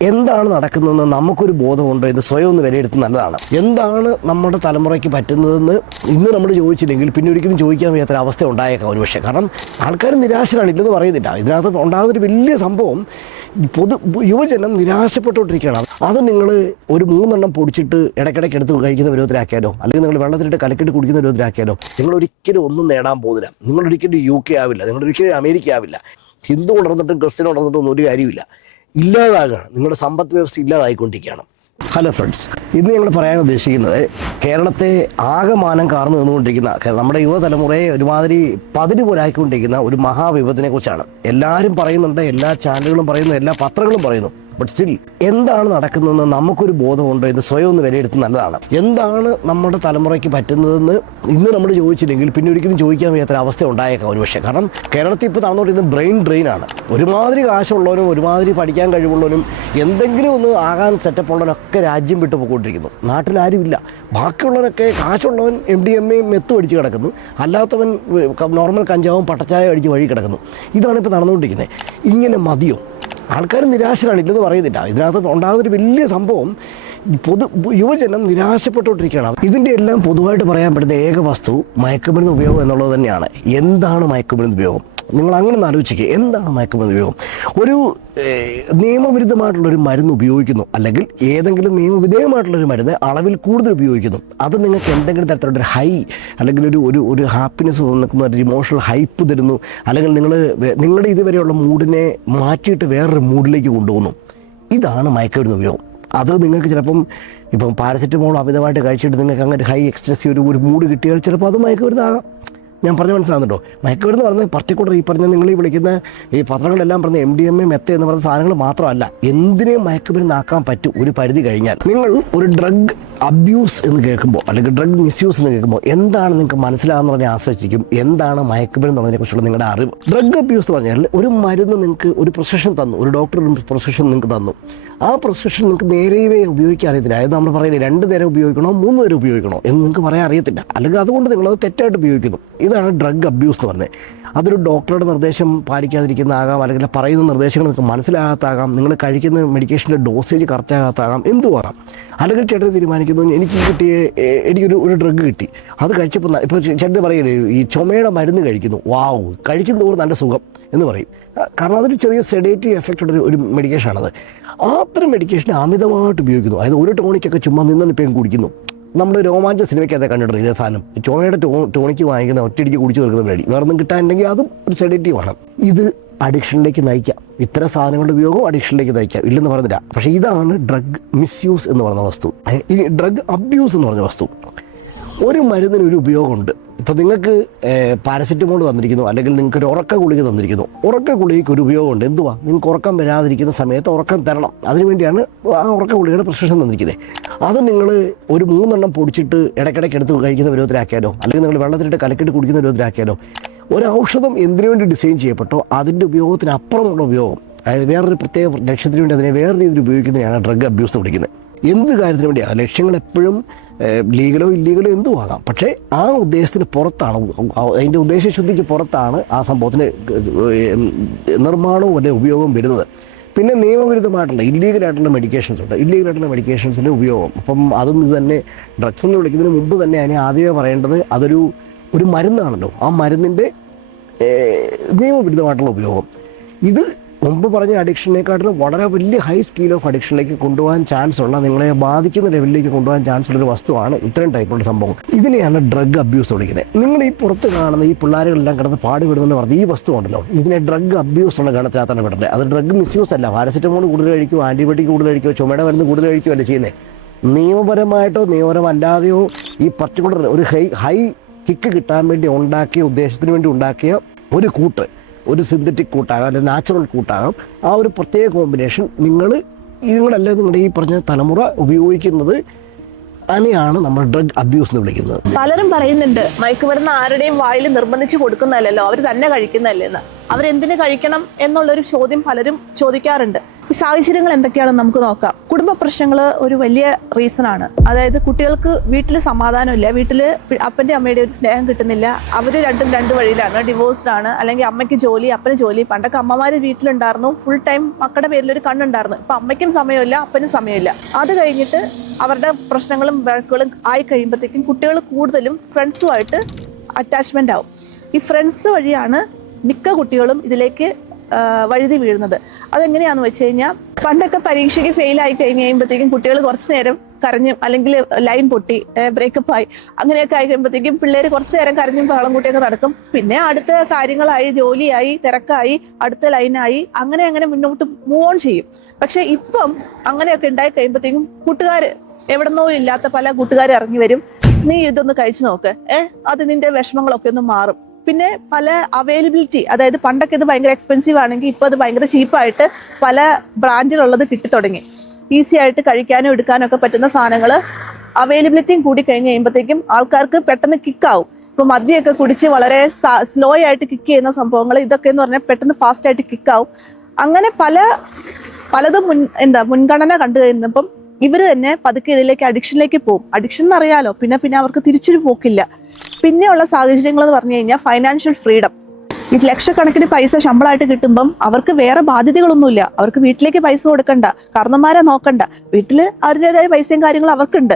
എന്താണ് നടക്കുന്നതെന്ന് നമുക്കൊരു ബോധമുണ്ടോ? ഇത് സ്വയം ഒന്ന് വിലയിരുത്തുന്ന നല്ലതാണ്. എന്താണ് നമ്മുടെ തലമുറയ്ക്ക് പറ്റുന്നതെന്ന് ഇന്ന് നമ്മൾ ചോദിച്ചില്ലെങ്കിൽ പിന്നെ ഒരിക്കലും ചോദിക്കാൻ വയ്യാത്തൊരു അവസ്ഥ ഉണ്ടായേക്കാം ഒരുപക്ഷെ. കാരണം ആൾക്കാർ നിരാശരാണ് ഇല്ലെന്ന് പറയുന്നില്ല. ഇതിനകത്ത് ഉണ്ടാകുന്നൊരു വലിയ സംഭവം പൊതു യുവജനം നിരാശപ്പെട്ടുകൊണ്ടിരിക്കുകയാണ്. അത് നിങ്ങൾ ഒരു മൂന്നെണ്ണം പൊടിച്ചിട്ട് ഇടയ്ക്കിടയ്ക്ക് എടുത്ത് കഴിക്കുന്ന വിരോധത്തിലാക്കിയാലോ? അല്ലെങ്കിൽ നിങ്ങൾ വെള്ളത്തിലിട്ട് കലക്കിട്ട് കുടിക്കുന്ന വിരോധത്തിലാക്കിയാലോ? നിങ്ങൾ ഒരിക്കലും ഒന്നും നേടാൻ പോകുന്നില്ല. നിങ്ങൾ ഒരിക്കലും യു കെ ആവില്ല. നിങ്ങൾ ഒരിക്കലും അമേരിക്ക ആവില്ല ഹിന്ദു ഉണർന്നിട്ടും ക്രിസ്ത്യൻ ഉണർന്നിട്ടും ഒന്നും ഒരു കാര്യമില്ല ഇല്ലാതാകുകയാണ് നിങ്ങളുടെ സമ്പദ് വ്യവസ്ഥ ഇല്ലാതായിക്കൊണ്ടിരിക്കുകയാണ്. ഹലോ ഫ്രണ്ട്സ് ഇന്ന് ഞങ്ങൾ പറയാൻ ഉദ്ദേശിക്കുന്നത് കേരളത്തെ ആകമാനം കാർന്നു നിന്നുകൊണ്ടിരിക്കുന്ന നമ്മുടെ യുവതലമുറയെ ഒരുമാതിരി പതിര് പോലാക്കിക്കൊണ്ടിരിക്കുന്ന ഒരു മഹാവിപത്തിനെ കുറിച്ചാണ് എല്ലാവരും പറയുന്നുണ്ട് എല്ലാ ചാനലുകളും പറയുന്നു എല്ലാ പത്രങ്ങളും പറയുന്നു. ബട്ട് സ്റ്റിൽ എന്താണ് നടക്കുന്നതെന്ന് നമുക്കൊരു ബോധമുണ്ടോ? ഇത് സ്വയം ഒന്ന് വിലയിരുത്തുന്ന നല്ലതാണ്. എന്താണ് നമ്മുടെ തലമുറയ്ക്ക് പറ്റുന്നതെന്ന് ഇന്ന് നമ്മൾ ചോദിച്ചില്ലെങ്കിൽ പിന്നെ ഒരിക്കലും ചോദിക്കാൻ വയ്യാത്തൊരു അവസ്ഥ ഉണ്ടായേക്കാം ഒരുപക്ഷെ. കാരണം കേരളത്തിൽ ഇപ്പോൾ നടന്നുകൊണ്ടിരുന്ന ബ്രെയിൻ ഡ്രെയിൻ ആണ്. ഒരുമാതിരി കാശുള്ളവരും ഒരുമാതിരി പഠിക്കാൻ കഴിവുള്ളവരും എന്തെങ്കിലും ഒന്ന് ആകാൻ സെറ്റപ്പ് ഉള്ളവരൊക്കെ രാജ്യം വിട്ടു പോയിക്കൊണ്ടിരിക്കുന്നു. നാട്ടിലാരുമില്ല ബാക്കിയുള്ളവരൊക്കെ കാശുള്ളവൻ എം ഡി എം എയും മെത്ത് അടിച്ച് കിടക്കുന്നു. അല്ലാത്തവൻ നോർമൽ കഞ്ചാവും പട്ടച്ചായ അടിച്ച് വഴി കിടക്കുന്നു. ഇതാണ് ഇപ്പോൾ നടന്നുകൊണ്ടിരിക്കുന്നത്. ഇങ്ങനെ മതിയോ? ആൾക്കാർ നിരാശരാണ് ഇല്ലെന്ന് പറയുന്നില്ല. ഇതിനകത്ത് ഉണ്ടാകുന്നൊരു വലിയ സംഭവം പൊതു യുവജനം നിരാശപ്പെട്ടുകൊണ്ടിരിക്കുകയാണ്. ഇതിന്റെ എല്ലാം പൊതുവായിട്ട് പറയാൻ പറ്റുന്ന ഏക വസ്തു മയക്കുമരുന്ന് ഉപയോഗം എന്നുള്ളത് തന്നെയാണ്. എന്താണ് മയക്കുമരുന്ന് ഉപയോഗം? നിങ്ങൾ അങ്ങനെ ഒന്ന് ആലോചിക്കുക എന്താണ് മയക്കുമരുന്ന് ഉപയോഗം? ഒരു നിയമവിരുദ്ധമായിട്ടുള്ളൊരു മരുന്ന് ഉപയോഗിക്കുന്നു. അല്ലെങ്കിൽ ഏതെങ്കിലും നിയമവിധേയമായിട്ടുള്ളൊരു മരുന്ന് അളവിൽ കൂടുതൽ ഉപയോഗിക്കുന്നു. അത് നിങ്ങൾക്ക് എന്തെങ്കിലും തരത്തിലുള്ള ഒരു ഹൈ അല്ലെങ്കിൽ ഒരു ഒരു ഒരു ഹാപ്പിനെസ് നിൽക്കുന്ന ഒരു ഇമോഷണൽ ഹൈപ്പ് തരുന്നു. അല്ലെങ്കിൽ നിങ്ങൾ നിങ്ങളുടെ ഇതുവരെയുള്ള മൂഡിനെ മാറ്റിയിട്ട് വേറൊരു മൂഡിലേക്ക് കൊണ്ടുപോകുന്നു. ഇതാണ് മയക്കുമരുന്ന് ഉപയോഗം. അത് നിങ്ങൾക്ക് ചിലപ്പം ഇപ്പം പാരസെറ്റമോൾ അമിതമായിട്ട് കഴിച്ചിട്ട് നിങ്ങൾക്ക് അങ്ങനെ ഹൈ എക്സ്ട്രസി ഒരു ഒരു മൂഡ് കിട്ടിയാൽ ചിലപ്പോൾ അത് മയക്കുമരുന്നാകാം. ഞാൻ പറഞ്ഞ മനസ്സിലാകുന്നുണ്ടോ മയക്കുമരുന്ന് പറഞ്ഞത് പർട്ടിക്കുലർ ഈ പറഞ്ഞ നിങ്ങൾ ഈ വിളിക്കുന്ന ഈ പത്രങ്ങളെല്ലാം പറഞ്ഞ എം ഡി എം എ മെത്ത എന്ന് പറഞ്ഞ സാധനങ്ങൾ മാത്രമല്ല എന്തിനേയും മയക്കുമരുന്നാക്കാൻ പറ്റും? ഒരു പരിധി കഴിഞ്ഞാൽ. നിങ്ങൾ ഒരു ഡ്രഗ് അബ്യൂസ് എന്ന് കേൾക്കുമ്പോൾ അല്ലെങ്കിൽ ഡ്രഗ് മിസ്യൂസ് എന്ന് കേൾക്കുമ്പോൾ എന്താണ് നിങ്ങൾക്ക് മനസ്സിലാകുന്ന മനസ്സിലാകുന്നതിനെ ആശ്രയിച്ചിരിക്കും എന്താണ് മയക്കുമരുന്ന് എന്നതിനെക്കുറിച്ചുള്ള കുറിച്ചുള്ള നിങ്ങളുടെ അറിവ്? ഡ്രഗ് അബ്യൂസ് എന്ന് പറഞ്ഞാൽ ഒരു മരുന്ന് നിങ്ങൾക്ക് ഒരു പ്രൊസഷൻ തന്നു ഒരു ഡോക്ടർ ഒരു പ്രിസ്ക്രിപ്ഷൻ നിങ്ങൾക്ക് തന്നു. ആ പ്രൊസഷൻ നിങ്ങൾക്ക് നേരെയേ ഉപയോഗിക്കാൻ അറിയത്തില്ല. അതായത് നമ്മൾ പറയുന്നത് രണ്ട് നേരം ഉപയോഗിക്കണോ മൂന്ന് നേരം ഉപയോഗിക്കണോ എന്ന് നിങ്ങൾക്ക് പറയാൻ അറിയത്തില്ല. അല്ലെങ്കിൽ അതുകൊണ്ട് നിങ്ങളത് തെറ്റായിട്ട് ഉപയോഗിക്കുന്നു. ഇതാണ് ഡ്രഗ് അബ്യൂസ് എന്ന് പറഞ്ഞത് അതൊരു ഡോക്ടറുടെ നിർദ്ദേശം പാലിക്കാതിരിക്കുന്നതാകാം അല്ലെങ്കിൽ പറയുന്ന നിർദ്ദേശങ്ങൾ നിങ്ങൾക്ക് മനസ്സിലാകാത്താകാം നിങ്ങൾ കഴിക്കുന്ന മെഡിക്കേഷന്റെ ഡോസേജ് കറക്റ്റ് ആകാത്താകാം എന്തുവാകാം. അല്ലെങ്കിൽ ചേട്ടൻ തീരുമാനിക്കുന്നു എനിക്ക് കിട്ടിയ എനിക്കൊരു ഒരു ഡ്രഗ് കിട്ടി. അത് കഴിച്ചപ്പോൾ ഇപ്പോൾ ചേട്ടൻ പറയില്ലേ ഈ ചുമയുടെ മരുന്ന് കഴിക്കുന്നു. വാവ് കഴിക്കുന്ന തോറും നല്ല സുഖം എന്ന് പറയും. കാരണം അതൊരു ചെറിയ സെഡേറ്റീവ് എഫക്റ്റ് ഉള്ള ഒരു- മെഡിക്കേഷനാണത് അത്തരം മെഡിക്കേഷൻ അമിതമായിട്ട് ഉപയോഗിക്കുന്നു. അതായത് ഒരു ടോണിക്കൊക്കെ ചുമ്മാ നിന്നിപ്പം കുടിക്കുന്നു. നമ്മൾ രോമാഞ്ച സിനിമയ്ക്കകത്ത് കണ്ടിട്ടുണ്ട് ഇതേ സാധനം. ചോമയുടെ ടോ ടോണിക്ക് വാങ്ങിക്കുന്ന ഒറ്റയടിക്ക് കുടിച്ചു തീർക്കുന്ന പരിപാടി. വേറൊന്നും കിട്ടാനുണ്ടെങ്കിൽ അതും ഒരു സെഡേറ്റീവ് ആണ് ഇത് അഡിക്ഷനിലേക്ക് നയിക്കാം. ഇത്തരം സാധനങ്ങളുടെ ഉപയോഗം അഡിക്ഷനിലേക്ക് നയിക്കാം. ഇല്ലെന്ന് പറഞ്ഞില്ല. പക്ഷേ ഇതാണ് ഡ്രഗ് മിസ്യൂസ് എന്ന് പറയുന്ന വസ്തു. ഈ ഡ്രഗ് അബ്യൂസ് എന്ന് പറഞ്ഞ വസ്തു. ഒരു മരുന്നിന് ഒരു ഉപയോഗമുണ്ട്. ഇപ്പോൾ നിങ്ങൾക്ക് പാരസെറ്റമോൾ തന്നിരിക്കുന്നു അല്ലെങ്കിൽ നിങ്ങൾക്ക് ഒരു ഉറക്ക ഗുളിക തന്നിരിക്കുന്നു. ഉറക്ക ഗുളികയ്ക്ക് ഒരു ഉപയോഗമുണ്ട്. എന്തുവാ? നിങ്ങൾക്ക് ഉറക്കം വരാതിരിക്കുന്ന സമയത്ത് ഉറക്കം തരണം. അതിനുവേണ്ടിയാണ് ആ ഉറക്ക ഗുളികയുടെ പ്രിസ്ക്രിപ്ഷൻ തന്നിരിക്കുന്നത് അത് നിങ്ങൾ ഒരു മൂന്നെണ്ണം പൊടിച്ചിട്ട് ഇടയ്ക്കിടയ്ക്ക് എടുത്ത് കഴിക്കുന്ന വിരോധത്തിലാക്കിയാലോ? അല്ലെങ്കിൽ നിങ്ങൾ വെള്ളത്തിലിട്ട് കലക്കിട്ട് കുടിക്കുന്ന വിരോധത്തിലാക്കിയാലോ? ഒരു ഔഷധം എന്തിനു വേണ്ടി ഡിസൈൻ ചെയ്യപ്പെട്ടോ അതിന്റെ ഉപയോഗത്തിന് അപ്പുറമുള്ള ഉപയോഗം. അതായത് വേറൊരു പ്രത്യേക ലക്ഷ്യത്തിന് വേണ്ടി അതിനെ വേറെ രീതിയിൽ ഉപയോഗിക്കുന്നതാണ് ഡ്രഗ് അബ്യൂസ് പിടിക്കുന്നത് എന്ത് കാര്യത്തിന് വേണ്ടിയാണ് ലക്ഷ്യങ്ങൾ എപ്പോഴും ലീഗലോ ഇല്ലീഗലോ എന്തും ആകാം. പക്ഷേ ആ ഉദ്ദേശത്തിന് പുറത്താണ് അതിന്റെ ഉദ്ദേശശുദ്ധിക്ക് പുറത്താണ് ആ സംഭവത്തിന് നിർമ്മാണവും അല്ലെങ്കിൽ ഉപയോഗവും വരുന്നത്. പിന്നെ നിയമവിരുദ്ധമായിട്ടുള്ള ഇല്ലീഗലായിട്ടുള്ള മെഡിക്കേഷൻസ് ഉണ്ട്. ഇല്ലീഗലായിട്ടുള്ള മെഡിക്കേഷൻസിന്റെ ഉപയോഗം. അപ്പം അതും ഇത് തന്നെ ഡ്രഗ്സ് എന്ന് വിളിക്കുന്നതിന് മുമ്പ് തന്നെ അതിനെ ആദ്യമേ പറയേണ്ടത് അതൊരു ഒരു മരുന്നാണല്ലോ. ആ മരുന്നിന്റെ നിയമവിരുദ്ധമായിട്ടുള്ള ഉപയോഗം. ഇത് മുമ്പ് പറഞ്ഞ അഡിക്ഷനേക്കാട്ടിലും വളരെ വലിയ ഹൈ സ്കീൽ ഓഫ് അഡിക്ഷനിലേക്ക് കൊണ്ടുപോകാൻ ചാൻസ് ഉള്ള നിങ്ങളെ ബാധിക്കുന്ന ലെവലിലേക്ക് കൊണ്ടുപോകാൻ ചാൻസ് ഉള്ള ഒരു വസ്തുവാണ് ഇത്രയും ടൈപ്പുള്ള സംഭവം. ഇതിനെയാണ് ഡ്രഗ് അബ്യൂസ് വിളിക്കുന്നത്. നിങ്ങൾ ഈ പുറത്ത് കാണുന്ന ഈ പിള്ളേരുകളെല്ലാം കിടന്ന് എന്ന് പറഞ്ഞ ഈ വസ്തു ഉണ്ടല്ലോ. ഇതിനെ ഡ്രഗ് അബ്യൂസ് ഉള്ള ഗണത്തിനകത്താണ് വിടുന്നത് അത് ഡ്രഗ് മിസ്യൂസ് അല്ല. പാരസെറ്റമോൾ കൂടുതൽ കഴിക്കുമോ ആന്റിബയോട്ടിക് കൂടുതൽ കഴിക്കുമോ ചുമയുടെ മരുന്ന് കൂടുതൽ കഴിക്കുമോ അല്ല ചെയ്യുന്നത് നിയമപരമായിട്ടോ നിയമപരമല്ലാതെയോ ഈ പർട്ടിക്കുലർ ഒരു ഹൈ ഹൈ കിക്ക് കിട്ടാൻ വേണ്ടി ഉണ്ടാക്കിയ ഉദ്ദേശത്തിന് വേണ്ടി ഉണ്ടാക്കിയ ഒരു കൂട്ട് ഒരു സിന്തറ്റിക് കൂട്ടാകാം അല്ലെങ്കിൽ നാച്ചുറൽ കൂട്ടാകാം. ആ ഒരു പ്രത്യേക കോമ്പിനേഷൻ നിങ്ങൾ നിങ്ങളല്ലേ നിങ്ങളുടെ ഈ പറഞ്ഞ തലമുറ ഉപയോഗിക്കുന്നത്. തന്നെയാണ് നമ്മൾ ഡ്രഗ് അബ്യൂസ് എന്ന് വിളിക്കുന്നത്. പലരും പറയുന്നുണ്ട് മയക്കുമരുന്ന് ആരുടെയും വായിൽ നിർബന്ധിച്ച് കൊടുക്കുന്നതല്ലല്ലോ അവർ തന്നെ കഴിക്കുന്നതല്ലെന്ന് അവരെന്തിനു കഴിക്കണം എന്നുള്ളൊരു ചോദ്യം പലരും ചോദിക്കാറുണ്ട്. സാഹചര്യങ്ങൾ എന്തൊക്കെയാണെന്ന് നമുക്ക് നോക്കാം. കുടുംബ പ്രശ്നങ്ങൾ ഒരു വലിയ റീസൺ ആണ്. അതായത് കുട്ടികൾക്ക് വീട്ടിൽ സമാധാനമില്ല വീട്ടിൽ അപ്പന്റെ അമ്മയുടെ ഒരു സ്നേഹം കിട്ടുന്നില്ല. അവർ രണ്ടും രണ്ട് വഴിയിലാണ്. ഡിവോഴ്സ്ഡ് ആണ്. അല്ലെങ്കിൽ അമ്മയ്ക്ക് ജോലി അപ്പന് ജോലി. പണ്ടൊക്കെ അമ്മമാർ വീട്ടിലുണ്ടായിരുന്നു. ഫുൾ ടൈം മക്കളുടെ പേരിൽ ഒരു കണ്ണുണ്ടായിരുന്നു. ഇപ്പം അമ്മയ്ക്കും സമയമില്ല അപ്പനും സമയമില്ല. അത് കഴിഞ്ഞിട്ട് അവരുടെ പ്രശ്നങ്ങളും വഴക്കുകളും ആയി കഴിയുമ്പോഴത്തേക്കും കുട്ടികൾ കൂടുതലും ഫ്രണ്ട്സുമായിട്ട് അറ്റാച്ച്മെന്റ് ആവും. ഈ ഫ്രണ്ട്സ് വഴിയാണ് മിക്ക കുട്ടികളും ഇതിലേക്ക് വഴുതി വീഴുന്നത്. അതെങ്ങനെയാന്ന് വെച്ച് കഴിഞ്ഞാൽ പണ്ടൊക്കെ പരീക്ഷയ്ക്ക് ഫെയിൽ ആയി കഴിഞ്ഞ് കഴിയുമ്പോഴത്തേക്കും കുട്ടികൾ കുറച്ച് നേരം കരഞ്ഞു അല്ലെങ്കിൽ ലൈൻ പൊട്ടി ബ്രേക്കപ്പ് ആയി അങ്ങനെയൊക്കെ ആയി കഴിയുമ്പോഴത്തേക്കും പിള്ളേർ കുറച്ച് നേരം കരഞ്ഞും ബഹളം കൂട്ടിയൊക്കെ നടക്കും. പിന്നെ അടുത്ത കാര്യങ്ങളായി ജോലിയായി തിരക്കായി അടുത്ത ലൈനായി അങ്ങനെ അങ്ങനെ മുന്നോട്ട് മൂവ് ഓൺ ചെയ്യും. പക്ഷെ ഇപ്പം അങ്ങനെയൊക്കെ ഉണ്ടായി കഴിയുമ്പോഴത്തേക്കും കൂട്ടുകാർ എവിടെന്നോ ഇല്ലാത്ത പല കൂട്ടുകാർ ഇറങ്ങി വരും. നീ ഇതൊന്ന് കഴിച്ചു നോക്ക്. ഏഹ് അത് നിന്റെ വിഷമങ്ങളൊക്കെ ഒന്ന് മാറും. പിന്നെ പല അവൈലബിലിറ്റി അതായത് പണ്ടൊക്കെ ഇത് ഭയങ്കര എക്സ്പെൻസീവ് ആണെങ്കിൽ ഇപ്പോൾ അത് ഭയങ്കര ചീപ്പായിട്ട് പല ബ്രാൻഡിലുള്ളത് കിട്ടി തുടങ്ങി. ഈസി ആയിട്ട് കഴിക്കാനും എടുക്കാനും ഒക്കെ പറ്റുന്ന സാധനങ്ങൾ അവൈലബിലിറ്റിയും കൂടി കഴിഞ്ഞ് കഴിയുമ്പോഴത്തേക്കും ആൾക്കാർക്ക് പെട്ടെന്ന് കിക്കാവും ഇപ്പൊ മദ്യമൊക്കെ കുടിച്ച് വളരെ സ്ലോ ആയിട്ട് കിക്ക് ചെയ്യുന്ന സംഭവങ്ങൾ ഇതൊക്കെ എന്ന് പറഞ്ഞാൽ പെട്ടെന്ന് ഫാസ്റ്റ് ആയിട്ട് കിക്കാവും അങ്ങനെ പല പലതും മുൻ എന്താ മുൻഗണന കണ്ടു കഴിഞ്ഞപ്പം ഇവർ തന്നെ പതുക്കെ ഇതിലേക്ക് അഡിക്ഷനിലേക്ക് പോകും. അഡിക്ഷൻ എന്നറിയാലോ പിന്നെ പിന്നെ അവർക്ക് തിരിച്ചൊരു പോക്കില്ല. പിന്നെയുള്ള സാഹചര്യങ്ങൾ എന്ന് പറഞ്ഞു കഴിഞ്ഞാൽ ഫൈനാൻഷ്യൽ ഫ്രീഡം ഈ ലക്ഷക്കണക്കിന് പൈസ ശമ്പളമായിട്ട് കിട്ടുമ്പം അവർക്ക് വേറെ ബാധ്യതകളൊന്നുമില്ല. അവർക്ക് വീട്ടിലേക്ക് പൈസ കൊടുക്കണ്ട കാരണന്മാരെ നോക്കണ്ട. വീട്ടിൽ അവരുടേതായ പൈസയും കാര്യങ്ങളും അവർക്കുണ്ട്.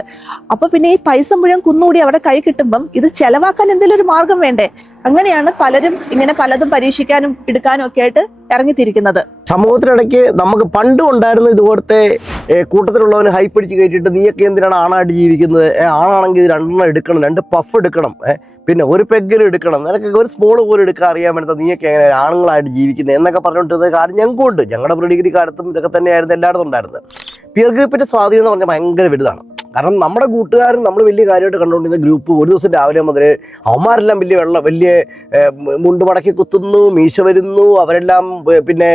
അപ്പൊ പിന്നെ ഈ പൈസ മുഴുവൻ കുന്നുകൂടി അവരുടെ കൈ കിട്ടുമ്പം ഇത് ചെലവാക്കാൻ എന്തെങ്കിലും ഒരു മാർഗം വേണ്ടേ? അങ്ങനെയാണ് പലരും ഇങ്ങനെ പലതും പരീക്ഷിക്കാനും എടുക്കാനും ഒക്കെ ആയിട്ട് ഇറങ്ങിത്തിരിക്കുന്നത്. സമൂഹത്തിനിടയ്ക്ക് നമുക്ക് പണ്ടും ഉണ്ടായിരുന്ന ഇതുപോലത്തെ കൂട്ടത്തിലുള്ളവന് ഹൈ പിടിച്ച് കയറ്റിയിട്ട് നീയൊക്കെ എന്തിനാണ് ആണായിട്ട് ജീവിക്കുന്നത്? ആണാണെങ്കിൽ രണ്ടെണ്ണം എടുക്കണം രണ്ട് പഫ് എടുക്കണം പിന്നെ ഒരു പെഗ്ഗിലും എടുക്കണം നിനക്കൊക്കെ ഒരു സ്മോൾ പോലും എടുക്കാൻ അറിയാൻ പറ്റാത്ത നീയൊക്കെ എങ്ങനെ ആണുങ്ങളായിട്ട് ജീവിക്കുന്നത് എന്നൊക്കെ പറഞ്ഞുകൊണ്ടിരുന്ന കാര്യം ഞങ്ങൾക്കുണ്ട്. ഞങ്ങളുടെ പ്രീഡിഗ്രി കാലത്തും ഇതൊക്കെ തന്നെയായിരുന്നു എല്ലായിടത്തും ഉണ്ടായിരുന്നത്. പിയർ ഗ്രൂപ്പിന്റെ സ്വാധീനം എന്ന് പറഞ്ഞാൽ ഭയങ്കര വലുതാണ്. കാരണം നമ്മുടെ കൂട്ടുകാരൻ നമ്മൾ വലിയ കാര്യമായിട്ട് കണ്ടുകൊണ്ടിരുന്ന ഗ്രൂപ്പ് ഒരു ദിവസം രാവിലെ മുതൽ അവന്മാരെല്ലാം വലിയ വെള്ളം വലിയ മുണ്ട് മടക്കി കുത്തുന്നു മീശ വരുന്നു അവരെല്ലാം പിന്നെ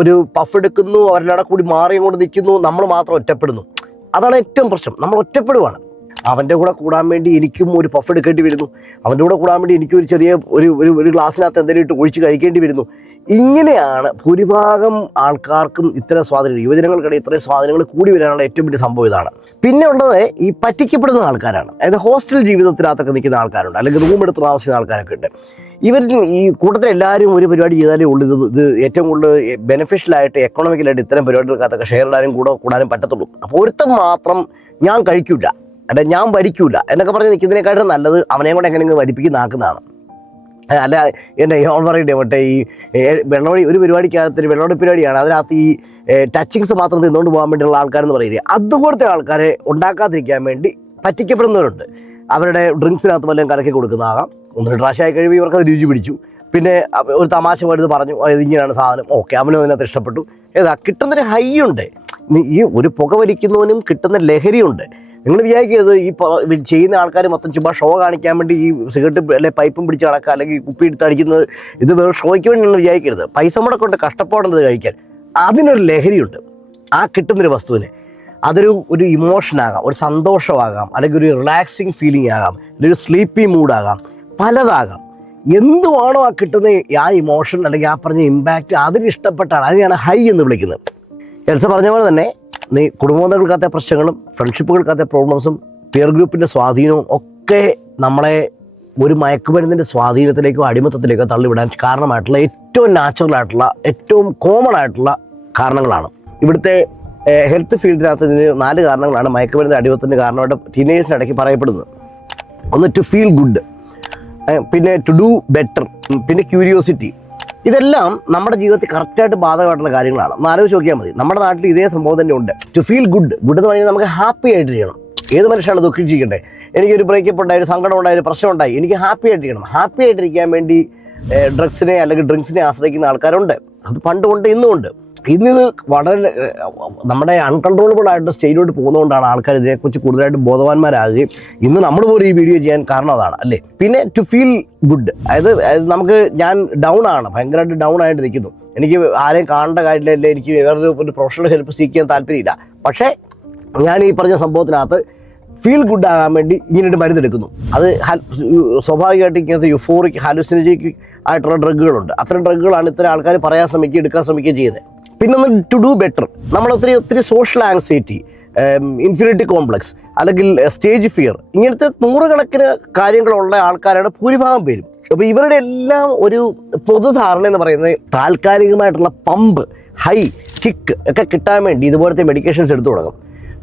ഒരു പഫ് എടുക്കുന്നു അവരെല്ലാം കൂടി മാറി കൊണ്ട് നിൽക്കുന്നു നമ്മൾ മാത്രം ഒറ്റപ്പെടുന്നു. അതാണ് ഏറ്റവും പ്രശ്നം. നമ്മൾ ഒറ്റപ്പെടുവാണ്. അവന്റെ കൂടെ കൂടാൻ വേണ്ടി എനിക്കും ഒരു പഫ് എടുക്കേണ്ടി വരുന്നു. അവന്റെ കൂടെ കൂടാൻ വേണ്ടി എനിക്കും ഒരു ചെറിയ ഒരു ഒരു ഗ്ലാസ്സിനകത്ത് എന്തെങ്കിലും ഇട്ട് ഒഴിച്ച് കഴിക്കേണ്ടി വരുന്നു. ഇങ്ങനെയാണ് ഭൂരിഭാഗം ആൾക്കാർക്കും ഇത്തരം സ്വാധീനം യുവജനങ്ങൾക്കിടെ ഇത്രയും സ്വാധീനങ്ങൾ കൂടി വരാനുള്ള ഏറ്റവും വലിയ സംഭവം ഇതാണ്. പിന്നെ ഉള്ളത് ഈ പറ്റിക്കപ്പെടുന്ന ആൾക്കാരാണ്. അതായത് ഹോസ്റ്റൽ ജീവിതത്തിനകത്തൊക്കെ നിൽക്കുന്ന ആൾക്കാരുണ്ട് അല്ലെങ്കിൽ റൂം എടുത്ത് താമസിക്കുന്ന ആൾക്കാരൊക്കെ ഉണ്ട്. ഇവർ ഈ കൂട്ടത്തിൽ എല്ലാവരും ഒരു പരിപാടി ചെയ്താലേ ഉള്ളൂ. ഇത് ഇത് ഏറ്റവും കൂടുതൽ ബെനിഫിഷ്യലായിട്ട് എക്കണോമിക്കലായിട്ട് ഇത്തരം പരിപാടികൾക്കകത്തൊക്കെ ഷെയർ ഇടാനും കൂടെ കൂടാനും പറ്റത്തുള്ളൂ. അപ്പോൾ ഒരുത്തം മാത്രം ഞാൻ കഴിക്കില്ല അല്ലെ ഞാൻ വരിക്കൂല എന്നൊക്കെ പറഞ്ഞ് നിൽക്കുന്നതിനേക്കാട്ടും നല്ലത് അവനെയും കൂടെ എങ്ങനെയെങ്കിലും വരിപ്പിക്കുന്നതാക്കുന്നതാണ് ഏ, അല്ല എന്റെ ഓൺ പറയട്ടെ മറ്റേ ഈ വെള്ളവടി ഒരു പരിപാടിക്കകത്ത് വെള്ളവടി പരിപാടിയാണ്. അതിനകത്ത് ഈ ടച്ചിങ്സ് മാത്രം തിന്നുകൊണ്ട് പോകാൻ വേണ്ടിയുള്ള ആൾക്കാരെന്ന് പറയുന്നത്. അതുപോലത്തെ ആൾക്കാരെ ഉണ്ടാക്കാതിരിക്കാൻ വേണ്ടി പറ്റിക്കപ്പെടുന്നവരുണ്ട്. അവരുടെ ഡ്രിങ്ക്സിനകത്ത് വല്ലതും കലക്കി കൊടുക്കുന്നതാകാം. ഒന്ന് രണ്ട് പ്രാവശ്യം കഴിയുമ്പോൾ ഇവർക്ക് അത് രുചി പിടിച്ചു. പിന്നെ ഒരു തമാശ പോയിട്ട് പറഞ്ഞു അത് ഇങ്ങനെയാണ് സാധനം. ഓക്കെ അവനും അതിനകത്ത് ഇഷ്ടപ്പെട്ടു. ഏതാ കിട്ടുന്നൊരു ഹൈ ഉണ്ട് ഈ ഒരു പുക വലിക്കുന്നവനും കിട്ടുന്ന ലഹരിയുണ്ട്. നിങ്ങൾ വിചാരിക്കരുത് ഈ ചെയ്യുന്ന ആൾക്കാർ മൊത്തം ചുമ്മാ ഷോ കാണിക്കാൻ വേണ്ടി ഈ സിഗരറ്റ് അല്ലെ പൈപ്പും പിടിച്ച് നടക്കുക അല്ലെങ്കിൽ കുപ്പി എടുത്ത് അടിക്കുന്നത് ഇത് വെറും ഷോയ്ക്ക് വേണ്ടി നിങ്ങൾ വിചാരിക്കരുത്. പൈസ മുടക്കൊണ്ട് കഷ്ടപ്പാടുന്നത് കഴിക്കാൻ. അതിനൊരു ലഹരിയുണ്ട്. ആ കിട്ടുന്നൊരു വസ്തുവിന്. അതൊരു ഒരു ഇമോഷനാകാം ഒരു സന്തോഷമാകാം അല്ലെങ്കിൽ ഒരു റിലാക്സിങ് ഫീലിംഗ് ആകാം അല്ലെങ്കിൽ ഒരു സ്ലീപ്പി മൂഡാകാം പലതാകാം. എന്തുവാണോ ആ കിട്ടുന്ന ആ ഇമോഷൻ അല്ലെങ്കിൽ ആ പറഞ്ഞ ഇമ്പാക്റ്റ് അതിന് ഇഷ്ടപ്പെട്ടാണ്. അതിനെയാണ് ഹൈ എന്ന് വിളിക്കുന്നത്. എൽസ പറഞ്ഞ പോലെ തന്നെ നീ കുടുംബങ്ങൾക്കകത്തെ പ്രശ്നങ്ങളും ഫ്രണ്ട്ഷിപ്പുകൾക്കകത്തെ പ്രോബ്ലംസും പിയർ ഗ്രൂപ്പിന്റെ സ്വാധീനവും ഒക്കെ നമ്മളെ ഒരു മയക്കുമരുന്നിന്റെ സ്വാധീനത്തിലേക്കോ അടിമത്തത്തിലേക്കോ തള്ളിവിടാൻ കാരണമായിട്ടുള്ള ഏറ്റവും നാച്ചുറൽ ആയിട്ടുള്ള ഏറ്റവും കോമൺ ആയിട്ടുള്ള കാരണങ്ങളാണ്. ഇവിടുത്തെ ഹെൽത്ത് ഫീൽഡിനകത്ത് ഇതിന് നാല് കാരണങ്ങളാണ് മയക്കുമരുന്ന് അടിമത്തിന്റെ കാരണമായിട്ട് ടീനേഴ്സിനിടയ്ക്ക് പറയപ്പെടുന്നത്. ഒന്ന് ടു ഫീൽ ഗുഡ് പിന്നെ ടു ഡു ബെറ്റർ പിന്നെ ക്യൂരിയോസിറ്റി ഇതെല്ലാം നമ്മുടെ ജീവിതത്തിൽ കറക്റ്റായിട്ട് ബാധകമായിട്ടുള്ള കാര്യങ്ങളാണ്. ഒന്ന് ആലോചിച്ച് നോക്കിയാൽ മതി. നമ്മുടെ നാട്ടിൽ ഇതേ സംഭവം തന്നെ ഉണ്ട്. ടു ഫീൽ ഗുഡ് ഗുഡ് എന്ന് പറഞ്ഞാൽ നമുക്ക് ഹാപ്പി ആയിട്ട് ചെയ്യണം ഏത് മനുഷ്യനാണ് ദുഃഖിച്ചിരിക്കട്ടെ എനിക്കൊരു ബ്രേക്കപ്പ് ഉണ്ടായി ഒരു സങ്കടം ഉണ്ടായി ഒരു പ്രശ്നം ഉണ്ടായി. എനിക്ക് ഹാപ്പി ആയിട്ടിരിക്കണം ഹാപ്പി ആയിട്ടിരിക്കാൻ വേണ്ടി ഡ്രഗ്സിനെ അല്ലെങ്കിൽ ഡ്രിങ്ക്സിനെ ആശ്രയിക്കുന്ന ആൾക്കാരുണ്ട്. അത് പണ്ടുമുണ്ട് ഇന്നുമുണ്ട്. ഇന്നിത് വളരെ നമ്മുടെ അൺകൺട്രോളബിൾ ആയിട്ട് സ്റ്റേജിലോട്ട് പോകുന്നതുകൊണ്ടാണ് ആൾക്കാർ ഇതിനെക്കുറിച്ച് കൂടുതലായിട്ട് ബോധവാന്മാരാകുകയും ഇന്ന് നമ്മൾ പോലും ഈ വീഡിയോ ചെയ്യാൻ കാരണം അതാണ് അല്ലേ? പിന്നെ ടു ഫീൽ ഗുഡ് അതായത് നമുക്ക് ഞാൻ ഡൗൺ ആണ് ഭയങ്കരമായിട്ട് ഡൗൺ ആയിട്ട് നിൽക്കുന്നു. എനിക്ക് ആരെയും കാണേണ്ട കാര്യമില്ല എനിക്ക് വേറൊരു ഒരു പ്രൊഫഷണൽ ഹെൽപ്പ് സീക്കാൻ താല്പര്യമില്ല. പക്ഷേ ഞാൻ ഈ പറഞ്ഞ സംഭവത്തിനകത്ത് ഫീൽ ഗുഡ് ആകാൻ വേണ്ടി ഇങ്ങനെയൊരു മരുന്നെടുക്കുന്നു അത് സ്വാഭാവികമായിട്ട് ഇങ്ങനത്തെ യുഫോറിക് ഹാലുസിനജിക് ആയിട്ടുള്ള ഡ്രഗുകളുണ്ട് അത്തരം ഡ്രഗുകളാണ് ഇത്തരം ആൾക്കാർ പറയാൻ ശ്രമിക്കുക എടുക്കാൻ ശ്രമിക്കുകയും ചെയ്യുന്നത്. പിന്നെ ടു ഡു ബെറ്റർ നമ്മൾ ഒത്തിരി ഒത്തിരി സോഷ്യൽ ആങ്സൈറ്റി ഇൻഫിനിറ്റി കോംപ്ലക്സ് അല്ലെങ്കിൽ സ്റ്റേജ് ഫിയർ ഇങ്ങനത്തെ നൂറുകണക്കിന് കാര്യങ്ങളുള്ള ആൾക്കാരാണ് ഭൂരിഭാഗം പേരും. അപ്പോൾ ഇവരുടെ എല്ലാം ഒരു പൊതുധാരണ എന്ന് പറയുന്നത് താൽക്കാലികമായിട്ടുള്ള പമ്പ് ഹൈ കിക്ക് ഒക്കെ കിട്ടാൻ വേണ്ടി ഇതുപോലത്തെ മെഡിക്കേഷൻസ് എടുത്തു തുടങ്ങും.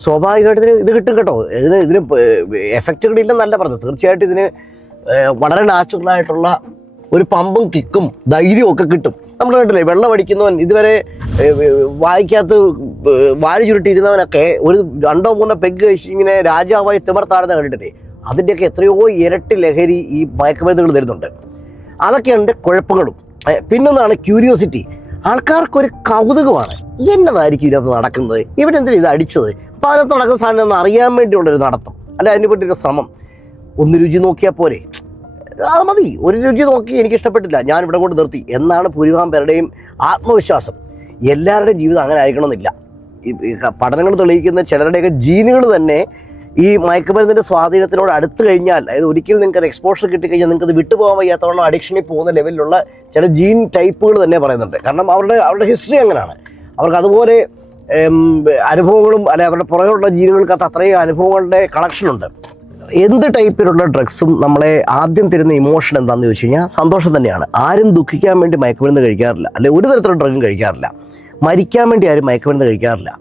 സ്വാഭാവികമായിട്ട് ഇത് കിട്ടും കേട്ടോ. ഇതിന് ഇതിന് എഫക്റ്റുകളില്ലെന്നല്ല പറഞ്ഞത്. തീർച്ചയായിട്ടും ഇതിന് വളരെ നാച്ചുറലായിട്ടുള്ള ഒരു പമ്പും കിക്കും ധൈര്യവും ഒക്കെ കിട്ടും. നമ്മൾ കണ്ടില്ലേ വെള്ളം അടിക്കുന്നവൻ ഇതുവരെ വായിക്കാത്ത വാരി ചുരുട്ടിയിരുന്നവനൊക്കെ ഒരു രണ്ടോ മൂന്നോ പെഗ് കഴിച്ച് ഇങ്ങനെ രാജാവായി തിമർത്താടുന്ന കണ്ടിട്ടില്ലേ അതിന്റെയൊക്കെ എത്രയോ ഇരട്ടി ലഹരി ഈ മയക്കുമരുന്നുകൾ തരുന്നുണ്ട്. അതൊക്കെയുണ്ട് കുഴപ്പങ്ങളും. പിന്നൊന്നാണ് ക്യൂരിയോസിറ്റി. ആൾക്കാർക്കൊരു കൗതുകമാണ്. എന്നതായിരിക്കും ഇതിനകത്ത് നടക്കുന്നത്? ഇവരെന്തിനാ ഇത് അടിച്ചത്? അപ്പോൾ അതിനകത്ത് നടക്കുന്ന സാധനം ഒന്ന് അറിയാൻ വേണ്ടിയുള്ളൊരു നടത്തം. അല്ല അതിനെ പറ്റിയൊരു ശ്രമം. ഒന്ന് രുചി നോക്കിയാൽ പോരെ. അത് മതി. ഒരു രുചി നോക്കി എനിക്ക് ഇഷ്ടപ്പെട്ടില്ല. ഞാൻ ഇവിടെ കൊണ്ട് നിർത്തി. എന്നാണ് ഭൂരിഭാഗം പേരുടെയും ആത്മവിശ്വാസം. എല്ലാവരുടെയും ജീവിതം അങ്ങനെ ആയിരിക്കണമെന്നില്ല. പഠനങ്ങൾ തെളിയിക്കുന്ന ചിലരുടെയൊക്കെ ജീനുകൾ തന്നെ ഈ മയക്കുമരുന്നിന്റെ സ്വാധീനത്തിനോട് അടുത്ത് കഴിഞ്ഞാൽ അതായത് ഒരിക്കലും നിങ്ങൾക്ക് അത് എക്സ്പോഷർ കിട്ടിക്കഴിഞ്ഞാൽ നിങ്ങൾക്ക് അത് വിട്ടുപോകാൻ വയ്യാത്തവണ്ണം അഡിക്ഷനിൽ പോകുന്ന ലെവലിലുള്ള ചില ജീൻ ടൈപ്പുകൾ തന്നെ പറയുന്നുണ്ട്. കാരണം അവരുടെ അവരുടെ ഹിസ്റ്ററി അങ്ങനെയാണ്. അവർക്ക് അതുപോലെ അനുഭവങ്ങളും അല്ലെ അവരുടെ പുറകെയുള്ള ജീനുകൾക്കകത്ത് അത്രയും അനുഭവങ്ങളുടെ കളക്ഷനുണ്ട് എന്ത് ടൈപ്പിലുള്ള ഡ്രഗ്സും നമ്മളെ ആദ്യം തരുന്ന ഇമോഷൻ എന്താണെന്ന് ചോദിച്ചു കഴിഞ്ഞാൽ സന്തോഷം തന്നെയാണ്. ആരും ദുഃഖിക്കാൻ വേണ്ടി മയക്കുമരുന്ന് കഴിക്കാറില്ല. അല്ലെ ഒരു തരത്തിലുള്ള ഡ്രഗും കഴിക്കാറില്ല. മരിക്കാൻ വേണ്ടി ആരും മയക്കുമരുന്ന് കഴിക്കാറില്ല.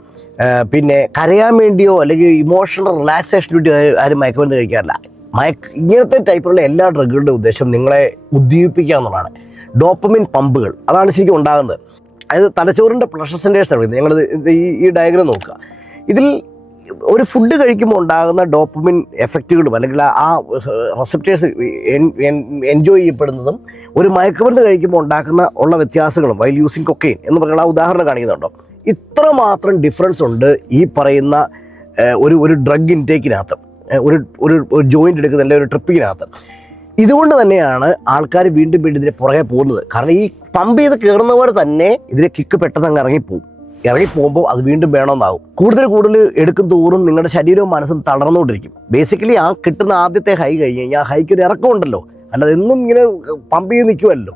പിന്നെ കരയാൻ വേണ്ടിയോ അല്ലെങ്കിൽ ഇമോഷണൽ റിലാക്സേഷന് വേണ്ടി ആരും മയക്കുമരുന്ന് കഴിക്കാറില്ല. മയക്ക് ഇങ്ങനത്തെ ടൈപ്പിലുള്ള എല്ലാ ഡ്രഗുകളുടെ ഉദ്ദേശം നിങ്ങളെ ഉദ്ദീപിപ്പിക്കുക എന്നുള്ളതാണ്. ഡോപ്പമിൻ പമ്പുകൾ അതാണ് ശരിക്കും ഉണ്ടാകുന്നത്. അതായത് തലച്ചോറിന്റെ പ്രഷർ സെന്റേഴ്സ് ഞങ്ങൾ ഈ ഡയഗ്രം നോക്കുക. ഇതിൽ ഒരു ഫുഡ് കഴിക്കുമ്പോൾ ഉണ്ടാകുന്ന ഡോപ്പമിൻ എഫക്റ്റുകളും അല്ലെങ്കിൽ ആ റെസപ്റ്റേഴ്സ് എൻജോയ് ചെയ്യപ്പെടുന്നതും ഒരു മയക്കുമരുന്ന് കഴിക്കുമ്പോൾ ഉണ്ടാക്കുന്ന ഉള്ള വ്യത്യാസങ്ങളും വൈൽ യൂസിങ് കൊക്കെയിൻ എന്ന് പറയുന്ന ആ ഉദാഹരണം കാണിക്കുന്നുണ്ടോ? ഇത്ര മാത്രം ഡിഫറൻസ് ഉണ്ട് ഈ പറയുന്ന ഒരു ഒരു ഡ്രഗ് ഇൻടേക്കിനകത്ത് ഒരു ഒരു ജോയിന്റ് എടുക്കുന്ന അല്ലെങ്കിൽ ഒരു ട്രിപ്പിങ്ങിനകത്ത് ഇതുകൊണ്ട് തന്നെയാണ് ആൾക്കാർ വീണ്ടും വീണ്ടും ഇതിന് പുറകെ പോകുന്നത്. കാരണം ഈ പമ്പ് ചെയ്ത് കയറുന്നവർ തന്നെ ഇതിലെ കിക്ക് പെട്ടെന്ന് അങ്ങ് ഇറങ്ങിപ്പോവും ഇറങ്ങിപ്പോകുമ്പോൾ അത് വീണ്ടും വേണമെന്നാവും. കൂടുതൽ കൂടുതൽ എടുക്കും തോറും നിങ്ങളുടെ ശരീരവും മനസ്സും തളർന്നുകൊണ്ടിരിക്കും. ബേസിക്കലി ആ കിട്ടുന്ന ആദ്യത്തെ ഹൈ കഴിഞ്ഞ് കഴിഞ്ഞാൽ ആ ഹൈക്ക് ഒരു ഇറക്കമുണ്ടല്ലോ. അല്ലാതെ എന്നും ഇങ്ങനെ പമ്പ് ചെയ്ത് നിൽക്കുമല്ലോ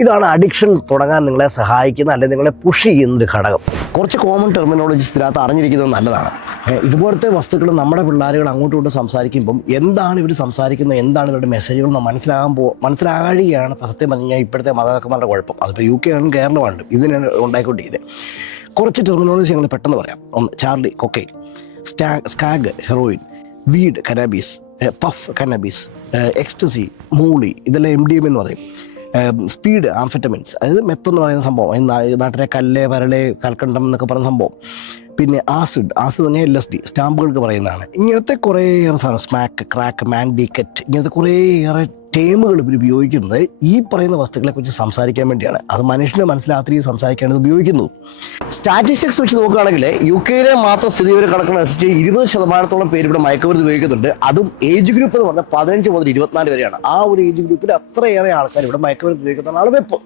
ഇതാണ് അഡിക്ഷൻ തുടങ്ങാൻ നിങ്ങളെ സഹായിക്കുന്ന അല്ലെങ്കിൽ നിങ്ങളെ പുഷ് ചെയ്യുന്ന ഒരു ഘടകം. കുറച്ച് കോമൺ ടെർമിനോളജീസ് ഇതിനകത്ത് അറിഞ്ഞിരിക്കുന്നത് നല്ലതാണ്. ഇതുപോലത്തെ വസ്തുക്കൾ നമ്മുടെ പിള്ളേരുകൾ അങ്ങോട്ടും ഇങ്ങോട്ടും സംസാരിക്കുമ്പം എന്താണ് ഇവർ സംസാരിക്കുന്നത്? എന്താണ് ഇവരുടെ മെസ്സേജുകൾ മനസ്സിലാകാൻ പോ മനസ്സിലാകുകയാണ് സത്യം പറഞ്ഞു കഴിഞ്ഞാൽ ഇപ്പോഴത്തെ മാതാപിതാക്കന്മാരുടെ കുഴപ്പം. അതിപ്പോൾ യു കെ ആണ് കേരളമാണ് ഇതിനാണ് ഉണ്ടായിക്കൊണ്ടിരിക്കുന്നത് കുറച്ച് ടെർമിനോളജി ഞങ്ങൾ പെട്ടെന്ന് പറയാം. ഒന്ന് ചാർലി കൊക്കൈൻ സ്റ്റാ skag heroin weed cannabis puff cannabis ecstasy molly ഇതെല്ലാം എം ഡി എം എന്ന് പറയും. സ്പീഡ് ആംഫെറ്റമിൻസ് അതായത് മെത്ത് എന്ന് പറയുന്ന സംഭവം. നാട്ടിലെ കല്ല് വരളെ കൽക്കണ്ടം എന്നൊക്കെ പറയുന്ന സംഭവം. പിന്നെ ആസിഡ് ആസിഡ് തന്നെ എൽ എസ് ഡി സ്റ്റാമ്പുകൾക്ക് പറയുന്നതാണ്. ഇങ്ങനത്തെ കുറേയേറെ സാധനം സ്മാക്ക് ക്രാക്ക് മാൻഡിക്കറ്റ് ഇങ്ങനത്തെ കുറേയേറെ ടേമുകൾ ഇവർ ഉപയോഗിക്കുന്നത് ഈ പറയുന്ന വസ്തുക്കളെ കുറിച്ച് സംസാരിക്കാൻ വേണ്ടിയാണ്. അത് മനുഷ്യന് മനസ്സിലാത്ത രീതിയിൽ ഉപയോഗിക്കുന്നത് സ്റ്റാറ്റിസ്റ്റിക്സ് വെച്ച് നോക്കുകയാണെങ്കിൽ യു കെയിലെ മാത്രം സ്ഥിതി വരെ കണക്കനുസരിച്ച് ഇരുപത് ശതമാനത്തോളം പേര് ഇവിടെ മയക്കുമരുന്ന് ഉപയോഗിക്കുന്നുണ്ട്. അതും ഏജ് ഗ്രൂപ്പ് എന്ന് പറഞ്ഞാൽ പതിനഞ്ച് മുതൽ ഇരുപത്തിനാല് വരെയാണ്. ആ ഒരു ഏജ് ഗ്രൂപ്പിൽ അത്രയേറെ ആൾക്കാർ ഇവിടെ മയക്കുമരുന്ന് ഉപയോഗിക്കുന്നതാണ് വെപ്പ്.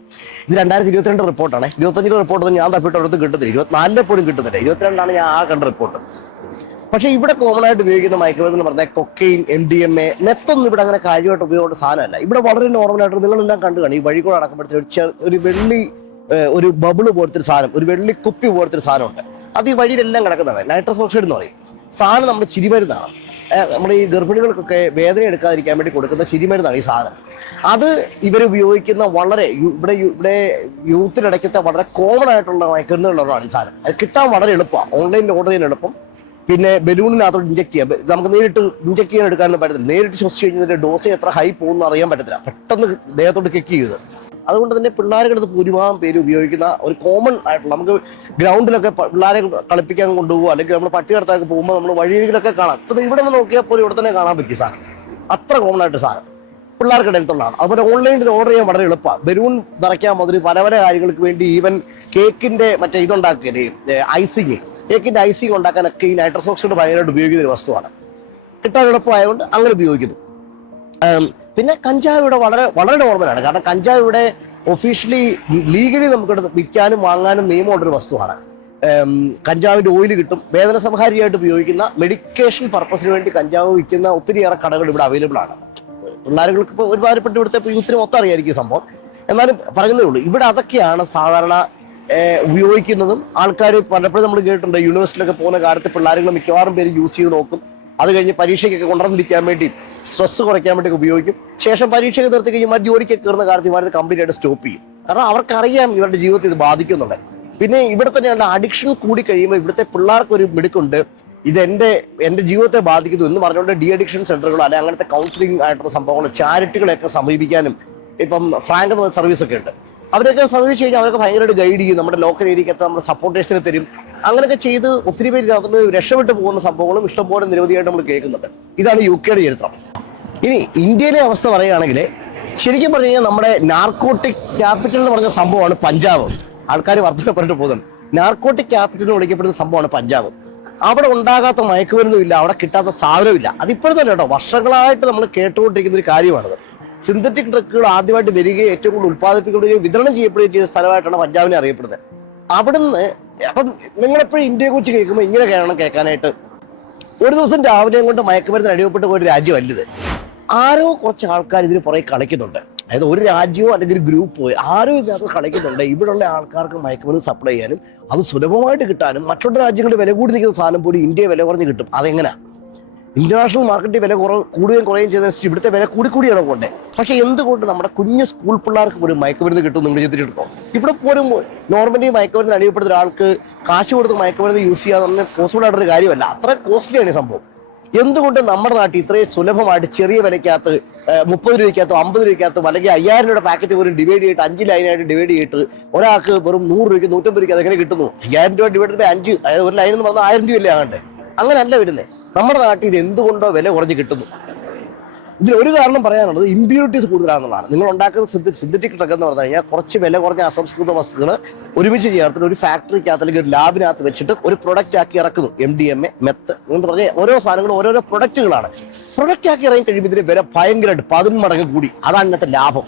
ഇത് രണ്ടായിരത്തി ഇരുപത്തിരണ്ട് റിപ്പോർട്ടാണ് ഇരുപത്തഞ്ചിലെ റിപ്പോർട്ട് ഞാൻ തപ്പിട്ടടുത്ത് കിട്ടുന്നില്ല. ഇരുപത്തിനാലിലെ പോലും കിട്ടുന്നില്ല. ഇരുപത്തിരണ്ടാണ് ഞാൻ ആ കണ്ട റിപ്പോർട്ട് പക്ഷേ ഇവിടെ കോമൺ ആയിട്ട് ഉപയോഗിക്കുന്ന മയക്കുമരുന്ന് എന്ന് പറഞ്ഞാൽ cocaine M D M A മെത്തൊന്നും ഇവിടെ അങ്ങനെ കാര്യമായിട്ട് ഉപയോഗമുള്ള സാധനമല്ല. ഇവിടെ വളരെ നോർമൽ ആയിട്ട് നിങ്ങളെല്ലാം കണ്ടു കാണും. ഈ വഴി കൂടെ നടക്കുമ്പോഴത്തേക്ക് ഒരു വെള്ളി ഒരു ബബിൾ പോലത്തെ ഒരു സാധനം ഒരു വെള്ളി കുപ്പി പോലത്തെ ഒരു സാധനമുണ്ട്. അത് ഈ വഴിയിലെല്ലാം കിടക്കുന്നതാണ്. നൈട്രസ് ഓക്സൈഡ് എന്ന് പറയും. സാധനം നമ്മുടെ ചിരിമരുന്നാണ്. നമ്മുടെ ഈ ഗർഭിണികൾക്കൊക്കെ വേദന എടുക്കാതിരിക്കാൻ വേണ്ടി കൊടുക്കുന്ന ചിരിമരുന്നാണ് ഈ സാധനം. അത് ഇവർ ഉപയോഗിക്കുന്ന വളരെ ഇവിടെ ഇവിടെ യൂത്തിനിടയ്ക്കത്തെ വളരെ കോമൺ ആയിട്ടുള്ള മയക്കുമരുന്നുകളാണ് ഈ സാധനം. അത് കിട്ടാൻ വളരെ എളുപ്പമാണ്. ഓൺലൈനിൽ ഓർഡർ ചെയ്യാൻ എളുപ്പം. പിന്നെ ബലൂണിനകത്തോട്ട് ഇഞ്ചെക്ട് ചെയ്യാം. നമുക്ക് നേരിട്ട് ഇഞ്ചെക്ട് ചെയ്യാൻ എടുക്കാനൊന്നും പറ്റത്തില്ല. നേരിട്ട് ശ്വസിച്ച് കഴിഞ്ഞതിന്റെ ഡോസ് എത്ര ഹൈ പോകുമെന്ന് അറിയാൻ പറ്റത്തില്ല. പെട്ടെന്ന് ദേഹത്തോട്ട് കിക്ക് ചെയ്ത്. അതുകൊണ്ട് തന്നെ പിള്ളേരുടെ ഭൂരിഭാഗം പേര് ഉപയോഗിക്കുന്ന ഒരു കോമൺ ആയിട്ടുള്ള നമുക്ക് ഗ്രൗണ്ടിലൊക്കെ പിള്ളേരെ കളിപ്പിക്കാൻ കൊണ്ടുപോകുക അല്ലെങ്കിൽ നമ്മൾ പട്ടി കടത്താക്കി പോകുമ്പോൾ നമ്മൾ വഴിയിലൊക്കെ കാണാം. ഇപ്പം ഇവിടെ നിന്ന് നോക്കിയാൽ പോലും ഇവിടെ തന്നെ കാണാൻ പറ്റും സാർ അത്ര കോമൺ ആയിട്ട് സാധനം. പിള്ളേർക്ക് അടുത്തുള്ളതാണ് അതുപോലെ ഓൺലൈനിൽ ഇത് ഓർഡർ ചെയ്യാൻ വളരെ എളുപ്പമാണ് ബലൂൺ നിറയ്ക്കാൻ മുതൽ പല പല കാര്യങ്ങൾക്ക് വേണ്ടി ഈവൻ കേക്കിന്റെ മറ്റേ ഇതുണ്ടാക്കിയത് ഐസിങ്. കേക്കിന്റെ ഐസിങ് ഉണ്ടാക്കാനൊക്കെ ഈ നൈട്രസ് ഓക്സൈഡ് ഭയങ്കരമായിട്ട് ഉപയോഗിക്കുന്ന ഒരു വസ്തുവാണ്. കിട്ടാൻ എളുപ്പമായതുകൊണ്ട് അങ്ങനെ ഉപയോഗിക്കുന്നു. പിന്നെ കഞ്ചാവ് ഇവിടെ വളരെ വളരെ നോർമലാണ് കാരണം കഞ്ചാവ് ഇവിടെ ഒഫീഷ്യലി ലീഗലി നമുക്ക് വിൽക്കാനും വാങ്ങാനും നിയമമുള്ള ഒരു വസ്തുവാണ് കഞ്ചാവിന്റെ ഓയിൽ കിട്ടും. വേദന സംഹാരിയായിട്ട് ഉപയോഗിക്കുന്ന മെഡിക്കേഷൻ പർപ്പസിന് വേണ്ടി കഞ്ചാവ് വിൽക്കുന്ന ഒത്തിരിയേറെ കടകൾ ഇവിടെ അവൈലബിൾ ആണ്. പിള്ളേരുകൾക്ക് ഇപ്പോൾ ഒരുപാടുപ്പെട്ട് ഇവിടുത്തെ യൂത്തിന് മൊത്തം അറിയായിരിക്കും സംഭവം. എന്നാലും പറയുന്നേ ഉള്ളൂ. ഇവിടെ അതൊക്കെയാണ് സാധാരണ ഉപയോഗിക്കുന്നതും ആൾക്കാർ പലപ്പോഴും നമ്മൾ കേട്ടിട്ടുണ്ട് യൂണിവേഴ്സിറ്റിയിലൊക്കെ പോകുന്ന കാലത്ത് പിള്ളേരുകൾ മിക്കവാറും പേര് യൂസ് ചെയ്ത് നോക്കും. അത് കഴിഞ്ഞ് പരീക്ഷയ്ക്കൊക്കെ കൊണ്ടുവന്നിരിക്കാൻ വേണ്ടി സ്ട്രെസ് കുറയ്ക്കാൻ വേണ്ടി ഉപയോഗിക്കും. ശേഷം പരീക്ഷയ്ക്ക് നിർത്തി കഴിഞ്ഞാൽ ജോലിക്കൊക്കെ കയറുന്ന കാലത്ത് ഇവരത് കംപ്ലീറ്റ് ആയിട്ട് സ്റ്റോപ്പ് ചെയ്യും. കാരണം അവർക്കറിയാം ഇവരുടെ ജീവിതത്തിൽ ഇത് ബാധിക്കുന്നുണ്ട്. പിന്നെ ഇവിടെ തന്നെയുള്ള അഡിക്ഷൻ കൂടി കഴിയുമ്പോൾ ഇവിടുത്തെ പിള്ളേർക്ക് ഒരു മിടുക്കുണ്ട്. ഇത് എന്റെ എന്റെ ജീവിതത്തെ ബാധിക്കുന്നു എന്ന് പറഞ്ഞുകൊണ്ട് ഡി അഡിക്ഷൻ സെന്ററുകളോ അല്ലെങ്കിൽ അങ്ങനത്തെ കൗൺസിലിംഗ് ആയിട്ടുള്ള സംഭവങ്ങൾ ചാരിറ്റികളെയൊക്കെ സമീപിക്കാനും ഇപ്പം ഫ്രാങ്ക് എന്ന് സർവീസ് ഒക്കെ ഉണ്ട്. അവരൊക്കെ സമീപിച്ച് കഴിഞ്ഞാൽ അവരൊക്കെ ഭയങ്കരമായിട്ട് ഗൈഡ് ചെയ്യും. നമ്മുടെ ലോക്കൽ ഏരിയക്കകത്ത് നമ്മുടെ സപ്പോർട്ടേഴ്സിനെ തരും. അങ്ങനെയൊക്കെ ചെയ്ത് ഒത്തിരി പേര് അതിന് രക്ഷപ്പെട്ടു പോകുന്ന സംഭവങ്ങളും ഇഷ്ടംപോലെ നിരവധിയായിട്ട് നമ്മൾ കേൾക്കുന്നുണ്ട്. ഇതാണ് യു കെയുടെ ചരിത്രം. ഇനി ഇന്ത്യയിലെ അവസ്ഥ പറയുകയാണെങ്കിൽ ശരിക്കും പറഞ്ഞു കഴിഞ്ഞാൽ നമ്മുടെ നാർക്കോട്ടിക് ക്യാപിറ്റൽ എന്ന് പറഞ്ഞ സംഭവമാണ് പഞ്ചാബ്. ആൾക്കാർ വർദ്ധന പറഞ്ഞിട്ട് പോകുന്നുണ്ട്. നാർക്കോട്ടിക് ക്യാപിറ്റൽ എന്ന് വിളിക്കപ്പെടുന്ന സംഭവമാണ് പഞ്ചാബ്. അവിടെ ഉണ്ടാകാത്ത മയക്കുമരുന്നും ഇല്ല അവിടെ കിട്ടാത്ത സാധനമില്ല അതിപ്പോഴും തന്നെ കേട്ടോ വർഷങ്ങളായിട്ട് നമ്മൾ കേട്ടുകൊണ്ടിരിക്കുന്ന ഒരു കാര്യമാണത്. സിന്തറ്റിക് ഡ്രഗുകൾ ആദ്യമായിട്ട് വരികയും ഏറ്റവും കൂടുതൽ ഉത്പാദിപ്പിക്കപ്പെടുകയും വിതരണം ചെയ്യപ്പെടുകയും ചെയ്ത സ്ഥലമായിട്ടാണ് പഞ്ചാബിനെ അറിയപ്പെടുന്നത്. അവിടുന്ന് അപ്പം നിങ്ങളെപ്പോഴും ഇന്ത്യയെ കുറിച്ച് കേൾക്കുമ്പോൾ ഇങ്ങനെ വേണം കേൾക്കാനായിട്ട്. ഒരു ദിവസം രാവിലെ കൊണ്ട് മയക്കുമരുന്ന് അടിമപ്പെട്ട് പോയൊരു ഇത് ആരോ കുറച്ച് ആൾക്കാർ ഇതിന് പുറകെ കളിക്കുന്നുണ്ട്. അതായത് ഒരു രാജ്യമോ അല്ലെങ്കിൽ ഒരു ഗ്രൂപ്പോ ആരോ ഇതിനകത്ത് കളിക്കുന്നുണ്ട്. ഇവിടെയുള്ള ആൾക്കാർക്ക് മയക്കുമരുന്ന് സപ്ലൈ ചെയ്യാനും അത് സുലഭമായിട്ട് കിട്ടാനും മറ്റുള്ള രാജ്യങ്ങളുടെ വില കൂടി നിൽക്കുന്ന സാധനം പോലും ഇന്ത്യ വില കുറഞ്ഞ് കിട്ടും. അതെങ്ങനെയാ ഇന്റർനാഷണൽ മാർക്കറ്റിൽ വില കുറവ് കൂടുകയും കുറയുകയും ചെയ്ത ഇവിടുത്തെ വില കൂടി കൂടിയാണ് പോകേണ്ടത് പക്ഷെ എന്തുകൊണ്ട് നമ്മുടെ കുഞ്ഞു സ്കൂൾ പിള്ളേർക്ക് പോലും മയക്കുമരുന്ന് കിട്ടും നിങ്ങൾ ചിന്തിച്ചിട്ടുണ്ടോ? ഇവിടെ പോലും നോർമലി മയക്കുമരുന്ന് അടിയപ്പെടുന്ന ഒരാൾക്ക് കാശ് കൊടുത്ത് മയക്കുമരുന്ന് യൂസ് ചെയ്യാന്ന് പറഞ്ഞാൽ പോസിബിൾ ആയിട്ടൊരു കാര്യമല്ല. അത്ര കോസ്റ്റ്ലിയാണ് സംഭവം. എന്തുകൊണ്ട് നമ്മുടെ നാട്ടിൽ ഇത്രയും സുലഭമായിട്ട് ചെറിയ വിലക്കകത്ത് ഏഹ്, മുപ്പത് രൂപയ്ക്കകത്തോ അമ്പത് രൂപയ്ക്കകത്തോ അല്ലെങ്കിൽ അയ്യായിരം രൂപയുടെ പാക്കറ്റ് പോലും ഡിവൈഡ് ചെയ്തിട്ട് അഞ്ച് ലൈനായിട്ട് ഡിവൈഡ് ചെയ്തിട്ട് ഒരാൾക്ക് വെറും നൂറ് രൂപയ്ക്ക് നൂറ്റമ്പത് രൂപയ്ക്ക് അതെങ്ങനെ കിട്ടുന്നു? അയ്യായിരം രൂപ ഡിവൈഡ് അഞ്ച് അതായത് ഒരു ലൈൻ എന്ന് പറഞ്ഞാൽ ആയിരം രൂപയല്ലേ ആകണ്ടേ? അങ്ങനെയല്ല വരുന്നത് നമ്മുടെ നാട്ടിൽ ഇത് എന്തുകൊണ്ടോ വില കുറഞ്ഞ് കിട്ടുന്നു. ഇതിൽ ഒരു കാരണം പറയാനുള്ളത് ഇമ്പ്യൂരിറ്റീസ് കൂടുതലാണെന്നുള്ളതാണ്. നിങ്ങൾ ഉണ്ടാക്കുന്ന സിന്തറ്റിക് ഡ്രഗ് എന്ന് പറഞ്ഞു കഴിഞ്ഞാൽ കുറച്ച് വില കുറഞ്ഞ അസംസ്കൃത വസ്തുക്കൾ ഒരുമിച്ച് ചേർത്തിട്ട് ഒരു ഫാക്ടറിക്കകത്ത് അല്ലെങ്കിൽ ഒരു ലാബിനകത്ത് വെച്ചിട്ട് ഒരു പ്രൊഡക്റ്റ് ആക്കി ഇറക്കുന്നു. M D M A meth എന്ന് പറഞ്ഞ ഓരോ സാധനങ്ങളും ഓരോരോ പ്രൊഡക്റ്റുകളാണ് പ്രൊഡക്റ്റ് ആക്കി ഇറങ്ങി കഴിയുമ്പോൾ ഇതിന് വില ഭയങ്കരമായിട്ട് പതിന്മടങ്ങ് കൂടി. അതാണ് ഇന്നത്തെ ലാഭം.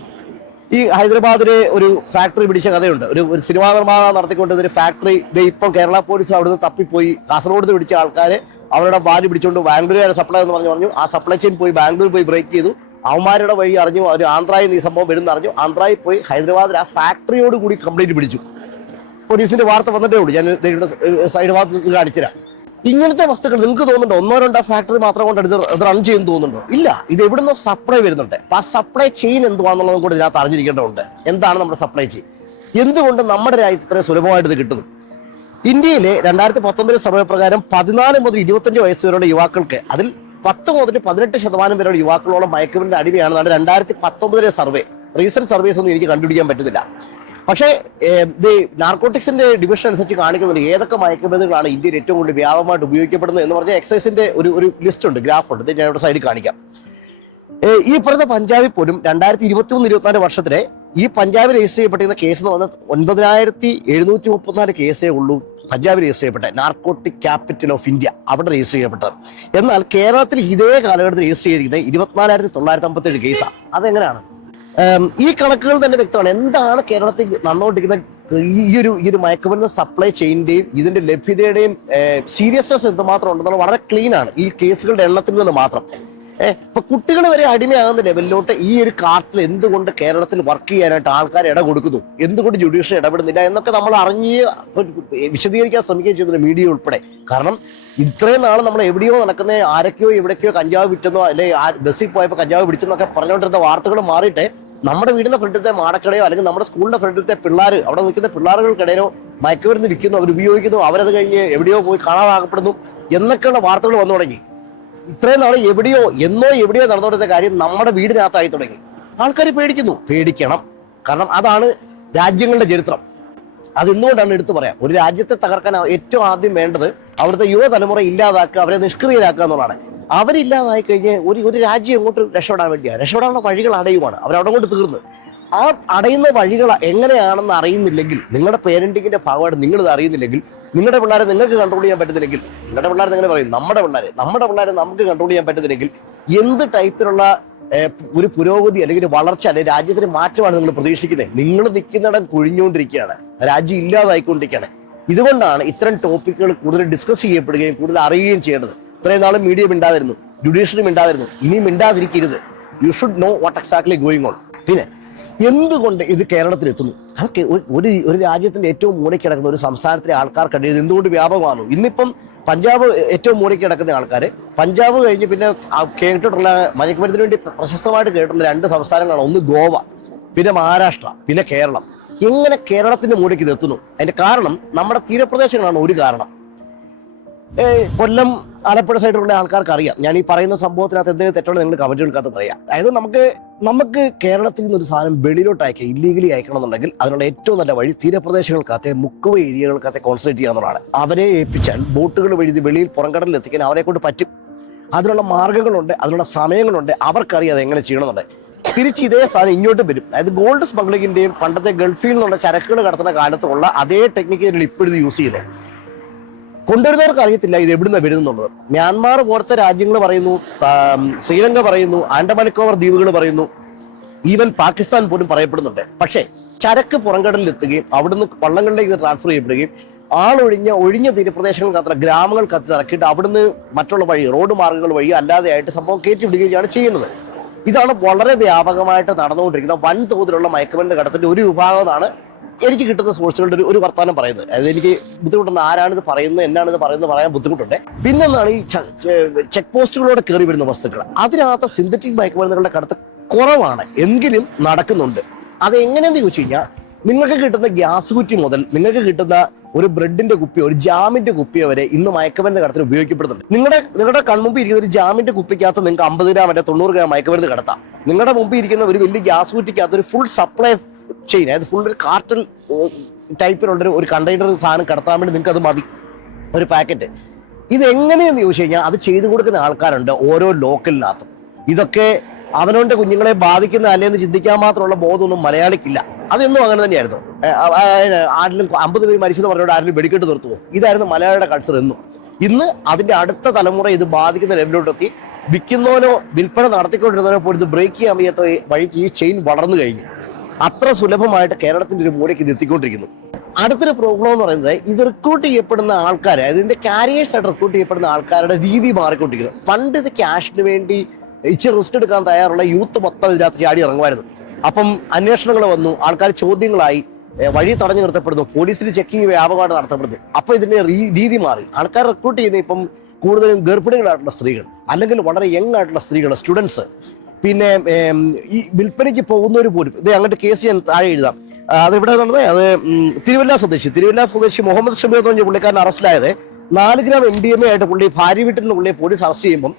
ഈ ഹൈദരാബാദിലെ ഒരു ഫാക്ടറി പിടിച്ച കഥയുണ്ട്. ഒരു ഒരു സിനിമാ നിർമ്മാണം നടത്തിക്കൊണ്ടിരുന്ന ഒരു ഫാക്ടറി ഇപ്പം കേരള പോലീസ് അവിടുന്ന് തപ്പിപ്പോയി. കാസർഗോഡ് പിടിച്ച ആൾക്കാരെ അവരുടെ വാൽ പിടിച്ചുകൊണ്ട് ബാംഗ്ലൂരുകാരെ സപ്ലൈ എന്ന് പറഞ്ഞു പറഞ്ഞു. ആ സപ്ലൈ ചെയിൻ പോയി ബാംഗ്ലൂർ പോയി ബ്രേക്ക് ചെയ്തു. അവന്മാരുടെ വഴി അറിഞ്ഞു. ആന്ധ്രയിൽ നിന്ന് ഈ സംഭവം വരുന്ന അറിഞ്ഞു. ആന്ധ്രയിൽ പോയി ഹൈദരാബാദിൽ ആ ഫാക്ടറിയോട് കൂടി കംപ്ലീറ്റ് പിടിച്ചു. പോലീസിന്റെ വാർത്ത വന്നിട്ടേ ഉള്ളൂ. ഞാൻ സൈഡ് ഭാഗത്ത് കാണിച്ചുതരാം ഇങ്ങനത്തെ വസ്തുക്കൾ നിങ്ങൾക്ക് തോന്നുന്നുണ്ടോ? ഒന്നോ രണ്ടോ ഫാക്ടറി മാത്രം കൊണ്ട് ഇത് റൺ ചെയ്യുന്നു തോന്നുന്നുണ്ടോ? ഇല്ല. ഇത് എവിടുന്നോ സപ്ലൈ വരുന്നുണ്ട്. ആ സപ്ലൈ ചെയിൻ എന്തുവാണെന്നുള്ളതും കൂടി ഇതിനകത്ത് അറിഞ്ഞിരിക്കേണ്ടതുണ്ട്. എന്താണ് നമ്മുടെ സപ്ലൈ ചെയിൻ എന്തുകൊണ്ട് നമ്മുടെ രാജ്യത്ത് ഇത്രയും സുലഭമായിട്ട് ഇത് കിട്ടുന്നു ഇന്ത്യയിലെ രണ്ടായിരത്തി പത്തൊമ്പത് സമയപ്രകാരം പതിനാല് മുതൽ ഇരുപത്തഞ്ച് വയസ്സ് വരെയുള്ള യുവാക്കൾക്ക് അതിൽ പത്ത് മുതൽ പതിനെട്ട് ശതമാനം വരെയുള്ള യുവാക്കളോളം മയക്കുമരുന്ന് അടിമയാണെന്നാണ് രണ്ടായിരത്തി പത്തൊമ്പതിലെ സർവേ. റീസെന്റ് സർവേസ് ഒന്നും എനിക്ക് കണ്ടുപിടിക്കാൻ പറ്റുന്നില്ല. പക്ഷേ നാർക്കോട്ടിക്സിന്റെ ഡിവിഷൻ അനുസരിച്ച് കാണിക്കുന്നുണ്ട് ഏതൊക്കെ മയക്കുമരുന്നുകളാണ് ഇന്ത്യയിൽ ഏറ്റവും കൂടുതൽ വ്യാപകമായിട്ട് ഉപയോഗിക്കപ്പെടുന്നത് എന്ന് പറഞ്ഞാൽ എക്സൈസിന്റെ ഒരു ഒരു ലിസ്റ്റ് ഉണ്ട് ഗ്രാഫ് ഉണ്ട്. ഞാൻ ഇവിടെ സൈഡിൽ കാണിക്കാം. ഈ പറഞ്ഞ പഞ്ചാബിൽ പോലും രണ്ടായിരത്തി ഇരുപത്തി മൂന്ന് ഇരുപത്തിനാല് വർഷത്തിലെ ഈ പഞ്ചാബിൽ രജിസ്റ്റർ ചെയ്യപ്പെട്ടിരുന്ന കേസ് എന്ന് പറഞ്ഞാൽ ഒൻപതിനായിരത്തി എഴുന്നൂറ്റി മുപ്പത്തിനാല് കേസേ ഉള്ളൂ. പഞ്ചാബിൽ രജിസ്റ്റർ ചെയ്യപ്പെട്ട നാർക്കോട്ടിക് ക്യാപിറ്റൽ ഓഫ് ഇന്ത്യ അവിടെ രജിസ്റ്റർ ചെയ്യപ്പെട്ടത്. എന്നാൽ കേരളത്തിൽ ഇതേ കാലഘട്ടത്തിൽ രജിസ്റ്റർ ചെയ്തിരിക്കുന്നത് ഇരുപത്തിനാലായിരത്തി തൊള്ളായിരത്തി അമ്പത്തേഴ് കേസാണ് അതെങ്ങനെയാണ് ഈ കണക്കുകൾ തന്നെ വ്യക്തമാണ്. എന്താണ് കേരളത്തിൽ നടന്നുകൊണ്ടിരിക്കുന്ന ഈ ഈ ഒരു ഈ ഒരു മയക്കുമരുന്ന് സപ്ലൈ ചെയിന്റെയും ഇതിന്റെ ലഭ്യതയുടെയും സീരിയസ്നെസ് എന്തുമാത്രം ഉണ്ടെന്നുള്ള വളരെ ക്ലീൻ ആണ്. ഈ കേസുകളുടെ എണ്ണത്തിൽ നിന്ന് മാത്രം. ഏഹ് ഇപ്പൊ കുട്ടികൾ വരെ അടിമയാകുന്ന ലെവലിലോട്ട് ഈ ഒരു കാർട്ടിൽ എന്തുകൊണ്ട് കേരളത്തിൽ വർക്ക് ചെയ്യാനായിട്ട് ആൾക്കാർ ഇട കൊടുക്കുന്നു? എന്തുകൊണ്ട് ജുഡീഷ്യൽ ഇടപെടുന്നില്ല എന്നൊക്കെ നമ്മൾ അറിഞ്ഞ് വിശദീകരിക്കാൻ ശ്രമിക്കുകയും ചെയ്യുന്നു മീഡിയ ഉൾപ്പെടെ. കാരണം ഇത്രയും നാൾ നമ്മൾ എവിടെയോ നടക്കുന്ന ആരൊക്കെയോ എവിടേക്കോ കഞ്ചാവ് വിറ്റെന്നോ അല്ലെ ബസ്സിൽ പോയപ്പോൾ കഞ്ചാവ് പിടിച്ചെന്നൊക്കെ പറഞ്ഞുകൊണ്ടിരുന്ന വാർത്തകൾ മാറിയിട്ട് നമ്മുടെ വീടിന്റെ ഫ്രണ്ടിലത്തെ മാടക്കടയോ അല്ലെങ്കിൽ നമ്മുടെ സ്കൂളിന്റെ ഫ്രണ്ടിലത്തെ പിള്ളേർ അവിടെ നിൽക്കുന്ന പിള്ളേരുകൾക്കിടയിലോ മയക്കുമരുന്ന് വിൽക്കുന്നു അവർ ഉപയോഗിക്കുന്നു അവരത് കഴിഞ്ഞ് എവിടെയോ പോയി കാണാതാകപ്പെടുന്നു എന്നൊക്കെയുള്ള വാർത്തകൾ വന്നു തുടങ്ങി. ഇത്രയും നാൾ എവിടെയോ എന്നോ എവിടെയോ നടന്നുകൊണ്ടിരുന്ന കാര്യം നമ്മുടെ വീടിനകത്തായി തുടങ്ങി. ആൾക്കാർ പേടിക്കുന്നു. പേടിക്കണം. കാരണം അതാണ് രാജ്യങ്ങളുടെ ചരിത്രം. അത് എന്തുകൊണ്ടാണ് എടുത്തു പറയാം? ഒരു രാജ്യത്തെ തകർക്കാൻ ഏറ്റവും ആദ്യം വേണ്ടത് അവിടുത്തെ യുവതലമുറ ഇല്ലാതാക്കുക അവരെ നിഷ്ക്രിയരാക്കുക എന്നുള്ളതാണ്. അവരില്ലാതായി കഴിഞ്ഞ് ഒരു ഒരു രാജ്യം എങ്ങോട്ട് രക്ഷപ്പെടാൻ വേണ്ടിയാണ് രക്ഷപ്പെടാനുള്ള വഴികൾ അടയുമാണ് അവരവിടെ കൊണ്ട് തീർന്ന്. ആ അടയുന്ന വഴികൾ എങ്ങനെയാണെന്ന് അറിയുന്നില്ലെങ്കിൽ നിങ്ങളുടെ പേരന്റിങ്ങിന്റെ ഭാഗമായിട്ട് നിങ്ങൾ അറിയുന്നില്ലെങ്കിൽ നിങ്ങളുടെ പിള്ളേരെ നിങ്ങൾക്ക് കൺട്രോൾ ചെയ്യാൻ പറ്റുന്നില്ലെങ്കിൽ നിങ്ങളുടെ പിള്ളേരെ നിങ്ങൾ പറയും? നമ്മുടെ പിള്ളേരെ നമ്മുടെ പിള്ളേരെ നമുക്ക് കൺട്രോൾ ചെയ്യാൻ പറ്റുന്നില്ലെങ്കിൽ എന്ത് ടൈപ്പിലുള്ള ഒരു പുരോഗതി അല്ലെങ്കിൽ വളർച്ച അല്ലെങ്കിൽ രാജ്യത്തിന് മാറ്റമാണ് നിങ്ങൾ പ്രതീക്ഷിക്കുന്നത്? നിങ്ങൾ നിൽക്കുന്നിടം കുഴിഞ്ഞുകൊണ്ടിരിക്കുകയാണ്. രാജ്യം ഇല്ലാതായിക്കൊണ്ടിരിക്കുകയാണ്. ഇതുകൊണ്ടാണ് ഇത്തരം ടോപ്പിക്കുകൾ കൂടുതൽ ഡിസ്കസ് ചെയ്യപ്പെടുകയും കൂടുതൽ അറിയുകയും ചെയ്യേണ്ടത്. ഇത്രയും നാളും മീഡിയ മിണ്ടാതിരുന്നു ജുഡീഷ്യറി മിണ്ടാതിരുന്നു ഇനിയും മിണ്ടാതിരിക്കരുത്. You should know what exactly going on പിന്നെ എന്തുകൊണ്ട് ഇത് കേരളത്തിൽ എത്തുന്നു അതൊക്കെ ഒരു- ഒരു രാജ്യത്തിന്റെ ഏറ്റവും മൂലക്കിടക്കുന്ന കിടക്കുന്ന ഒരു സംസ്ഥാനത്തിലെ ആൾക്കാർക്കിടയിൽ ഇത് എന്തുകൊണ്ട് വ്യാപകമാണ് ഇന്നിപ്പം പഞ്ചാബ് ഏറ്റവും മൂലയ്ക്ക് കിടക്കുന്ന ആൾക്കാർ പഞ്ചാബ് കഴിഞ്ഞ് പിന്നെ കേട്ടിട്ടുള്ള മയക്കുമരുന്നിന് വേണ്ടി പ്രശസ്തമായിട്ട് കേട്ടിട്ടുള്ള രണ്ട് സംസ്ഥാനങ്ങളാണ് ഒന്ന് ഗോവ പിന്നെ മഹാരാഷ്ട്ര പിന്നെ കേരളം. എങ്ങനെ കേരളത്തിന്റെ മൂലയ്ക്ക് ഇത് എത്തുന്നു? അതിന്റെ കാരണം നമ്മുടെ തീരപ്രദേശങ്ങളാണ് ഒരു കാരണം. കൊല്ലം ആലപ്പുഴ സൈഡിലുള്ള ആൾക്കാർക്ക് അറിയാം. ഞാൻ ഈ പറയുന്ന സംഭവത്തിനകത്ത് എന്തെങ്കിലും തെറ്റുള്ള നിങ്ങൾ കമന്റുകൾക്കകത്ത് പറയാം. അതായത് നമുക്ക് നമുക്ക് കേരളത്തിൽ നിന്ന് ഒരു സാധനം വെളിയിലോട്ട് അയക്കുക ഇല്ലീഗലി അയക്കണം എന്നുണ്ടെങ്കിൽ അതിനുള്ള ഏറ്റവും നല്ല വഴി തീരപ്രദേശങ്ങൾക്കകത്തെ മുക്കുവ ഏരിയകൾക്കകത്തെ കോൺസെൻട്രേറ്റ് ചെയ്യാവുന്നതാണ് അവരെ ഏൽപ്പിച്ചാൽ ബോട്ടുകൾ വഴി വെളിയിൽ പുറംകടലിൽ എത്തിക്കാൻ അവരെ കൊണ്ട് പറ്റും. അതിനുള്ള മാർഗങ്ങളുണ്ട് അതിനുള്ള സമയങ്ങളുണ്ട്. അവർക്കറിയാം അത് എങ്ങനെ ചെയ്യണമെന്നുണ്ട് തിരിച്ച് ഇതേ സാധനം ഇങ്ങോട്ട് വരും. അതായത് ഗോൾഡ് സ്മഗ്ലിങ്ങിന്റെയും പണ്ടത്തെ ഗൾഫിൽ നിന്നുള്ള ചരക്കുകൾ കടത്തുന്ന കാലത്തുള്ള അതേ ടെക്നിക്ക് ഇപ്പോഴും യൂസ് ചെയ്യുന്നത്. കൊണ്ടുവരുന്നവർക്ക് അറിയത്തില്ല ഇത് എവിടുന്ന വരുന്നുള്ളത് മ്യാൻമാർ പോലത്തെ രാജ്യങ്ങൾ പറയുന്നു ശ്രീലങ്ക പറയുന്നു ആൻഡമാൻ നിക്കോബർ ദ്വീപുകൾ പറയുന്നു ഈവൻ പാകിസ്ഥാൻ പോലും പറയപ്പെടുന്നുണ്ട്. പക്ഷേ ചരക്ക് പുറംകടലിൽ എത്തുകയും അവിടുന്ന് വള്ളങ്ങളിലേക്ക് ട്രാൻസ്ഫർ ചെയ്യപ്പെടുകയും ആളൊഴിഞ്ഞ ഒഴിഞ്ഞ തീരപ്രദേശങ്ങൾ കത്തുന്ന ഗ്രാമങ്ങൾ കത്തി ഇറക്കിയിട്ട് അവിടുന്ന് മറ്റുള്ള വഴി റോഡ് മാർഗങ്ങൾ വഴി അല്ലാതെ ആയിട്ട് സംഭവം കയറ്റിവിടുകയാണ് ചെയ്യുന്നത്. ഇതാണ് വളരെ വ്യാപകമായിട്ട് നടന്നുകൊണ്ടിരിക്കുന്ന വൻതോതിലുള്ള മയക്കുമരുന്ന് കടത്തിന്റെ ഒരു വിഭാഗമാണ് എനിക്ക് കിട്ടുന്ന സോഴ്സുകളുടെ ഒരു ഒരു വർത്തമാനം പറയുന്നത്. അതായത് എനിക്ക് ബുദ്ധിമുട്ടുണ്ട് ആരാണിത് പറയുന്നത് എന്നാണിത് പറയുന്നത് പറയാൻ ബുദ്ധിമുട്ടുണ്ട്. പിന്നൊന്നാണ് ഈ ചെക്ക് പോസ്റ്റുകളോടെ കയറി വരുന്ന വസ്തുക്കൾ. അതിനകത്ത് സിന്തറ്റിക് മയക്കുമരുന്നുകളുടെ കടത്ത് കുറവാണ്. എങ്കിലും നടക്കുന്നുണ്ട്. അത് എങ്ങനെയെന്ന് ചോദിച്ചു കഴിഞ്ഞാൽ നിങ്ങൾക്ക് കിട്ടുന്ന ഗ്യാസ് കുറ്റി മുതൽ നിങ്ങൾക്ക് കിട്ടുന്ന ഒരു ബ്രെഡിന്റെ കുപ്പിയോ ഒരു ജാമിന്റെ കുപ്പിയോ വരെ ഇന്ന് മയക്കുമരുന്ന് കടത്തിന് ഉപയോഗിക്കപ്പെടുന്നുണ്ട്. നിങ്ങളുടെ നിങ്ങളുടെ കൺമുമ്പിൽ ഇരിക്കുന്ന ഒരു ജാമിന്റെ കുപ്പിക്കകത്ത് നിങ്ങൾക്ക് അമ്പത് ഗ്രാം വരെ തൊണ്ണൂറ് ഗ്രാം മയക്കുമരുന്ന് കടത്താം. നിങ്ങളുടെ മുമ്പിൽ ഇരിക്കുന്ന ഒരു വലിയ ഗ്യാസ് കുറ്റിക്കകത്ത് ഒരു ഫുൾ സപ്ലൈ ചെയിൻ അതായത് ഫുൾ ഒരു കാർട്ടൺ ടൈപ്പിലുള്ള ഒരു- കണ്ടെയ്നർ സാധനം കടത്താൻ വേണ്ടി നിങ്ങൾക്ക് അത് മതി. ഒരു പാക്കറ്റ് ഇത് എങ്ങനെയെന്ന് ചോദിച്ചു കഴിഞ്ഞാൽ അത് ചെയ്തു കൊടുക്കുന്ന ആൾക്കാരുണ്ട് ഓരോ ലോക്കലിനകത്തും ഇതൊക്കെ അവനവന്റെ കുഞ്ഞുങ്ങളെ ബാധിക്കുന്ന അല്ലേന്ന് ചിന്തിക്കാൻ മാത്രമുള്ള ബോധമൊന്നും മലയാളിക്കില്ല. അതെന്നും അങ്ങനെ തന്നെയായിരുന്നു. ആരിലും അമ്പത് പേര് മരിച്ചെന്ന് പറഞ്ഞോട് ആരിലും വെടിക്കെട്ട് നിർത്തുമോ ഇതായിരുന്നു മലയാളിയുടെ കൾച്ചർ എന്നും. ഇന്ന് അതിന്റെ അടുത്ത തലമുറ ഇത് ബാധിക്കുന്ന ലെവലിലോട്ടെത്തി. വിൽക്കുന്നവനോ വിൽപ്പന നടത്തിക്കൊണ്ടിരുന്നവനോ പോലും ഇത് ബ്രേക്ക് ചെയ്യാൻ വയ്യാത്ത വഴിക്ക് ഈ ചെയിൻ വളർന്നു കഴിഞ്ഞു. അത്ര സുലഭമായിട്ട് കേരളത്തിന്റെ ഒരു മൂലയ്ക്ക് ഇത് എത്തിക്കൊണ്ടിരിക്കുന്നു. അടുത്തൊരു പ്രോബ്ലം എന്ന് പറയുന്നത് ഇത് റിക്രൂട്ട് ചെയ്യപ്പെടുന്ന ആൾക്കാർ ഇതിന്റെ കാരിയേഴ്സ് ആയിട്ട് റിക്രൂട്ട് ചെയ്യപ്പെടുന്ന ആൾക്കാരുടെ രീതി മാറിക്കൊണ്ടിരിക്കുന്നു. പണ്ട് ഇത് ക്യാഷിന് വേണ്ടി ഇച്ചിരി റിസ്ക് എടുക്കാൻ തയ്യാറുള്ള യൂത്ത് മൊത്തം ഇതിനകത്ത് ചാടി ഇറങ്ങുമായിരുന്നു. അപ്പം അന്വേഷണങ്ങൾ വന്നു. ആൾക്കാർ ചോദ്യങ്ങളായി. വഴി തടഞ്ഞു നിർത്തപ്പെടുന്നു. പോലീസിൽ ചെക്കിംഗ് വ്യാപകമായിട്ട് നടത്തപ്പെടുന്നു. അപ്പൊ ഇതിന്റെ രീതി മാറി. ആൾക്കാർ റിക്രൂട്ട് ചെയ്യുന്ന ഇപ്പം കൂടുതലും ഗർഭിണികളായിട്ടുള്ള സ്ത്രീകൾ അല്ലെങ്കിൽ വളരെ യങ് ആയിട്ടുള്ള സ്ത്രീകൾ സ്റ്റുഡൻസ് പിന്നെ ഈ വിൽപ്പനയ്ക്ക് പോകുന്നവർ പോലും. ഇത് അങ്ങോട്ട് കേസ് ഞാൻ താഴെ എഴുതാം. ഇവിടെ നടന്നത് അത് തിരുവല്ല സ്വദേശി. തിരുവല്ല സ്വദേശി മുഹമ്മദ് ഷമീർ എന്ന് പറഞ്ഞ പുള്ളിക്കാരൻ അറസ്റ്റിലായത്. നാല് gram M D M A ആയിട്ട് പുള്ളി ഭാര്യ വീട്ടിൽ നിന്ന് പുള്ളിയെ പോലീസ് അറസ്റ്റ് ചെയ്യുമ്പം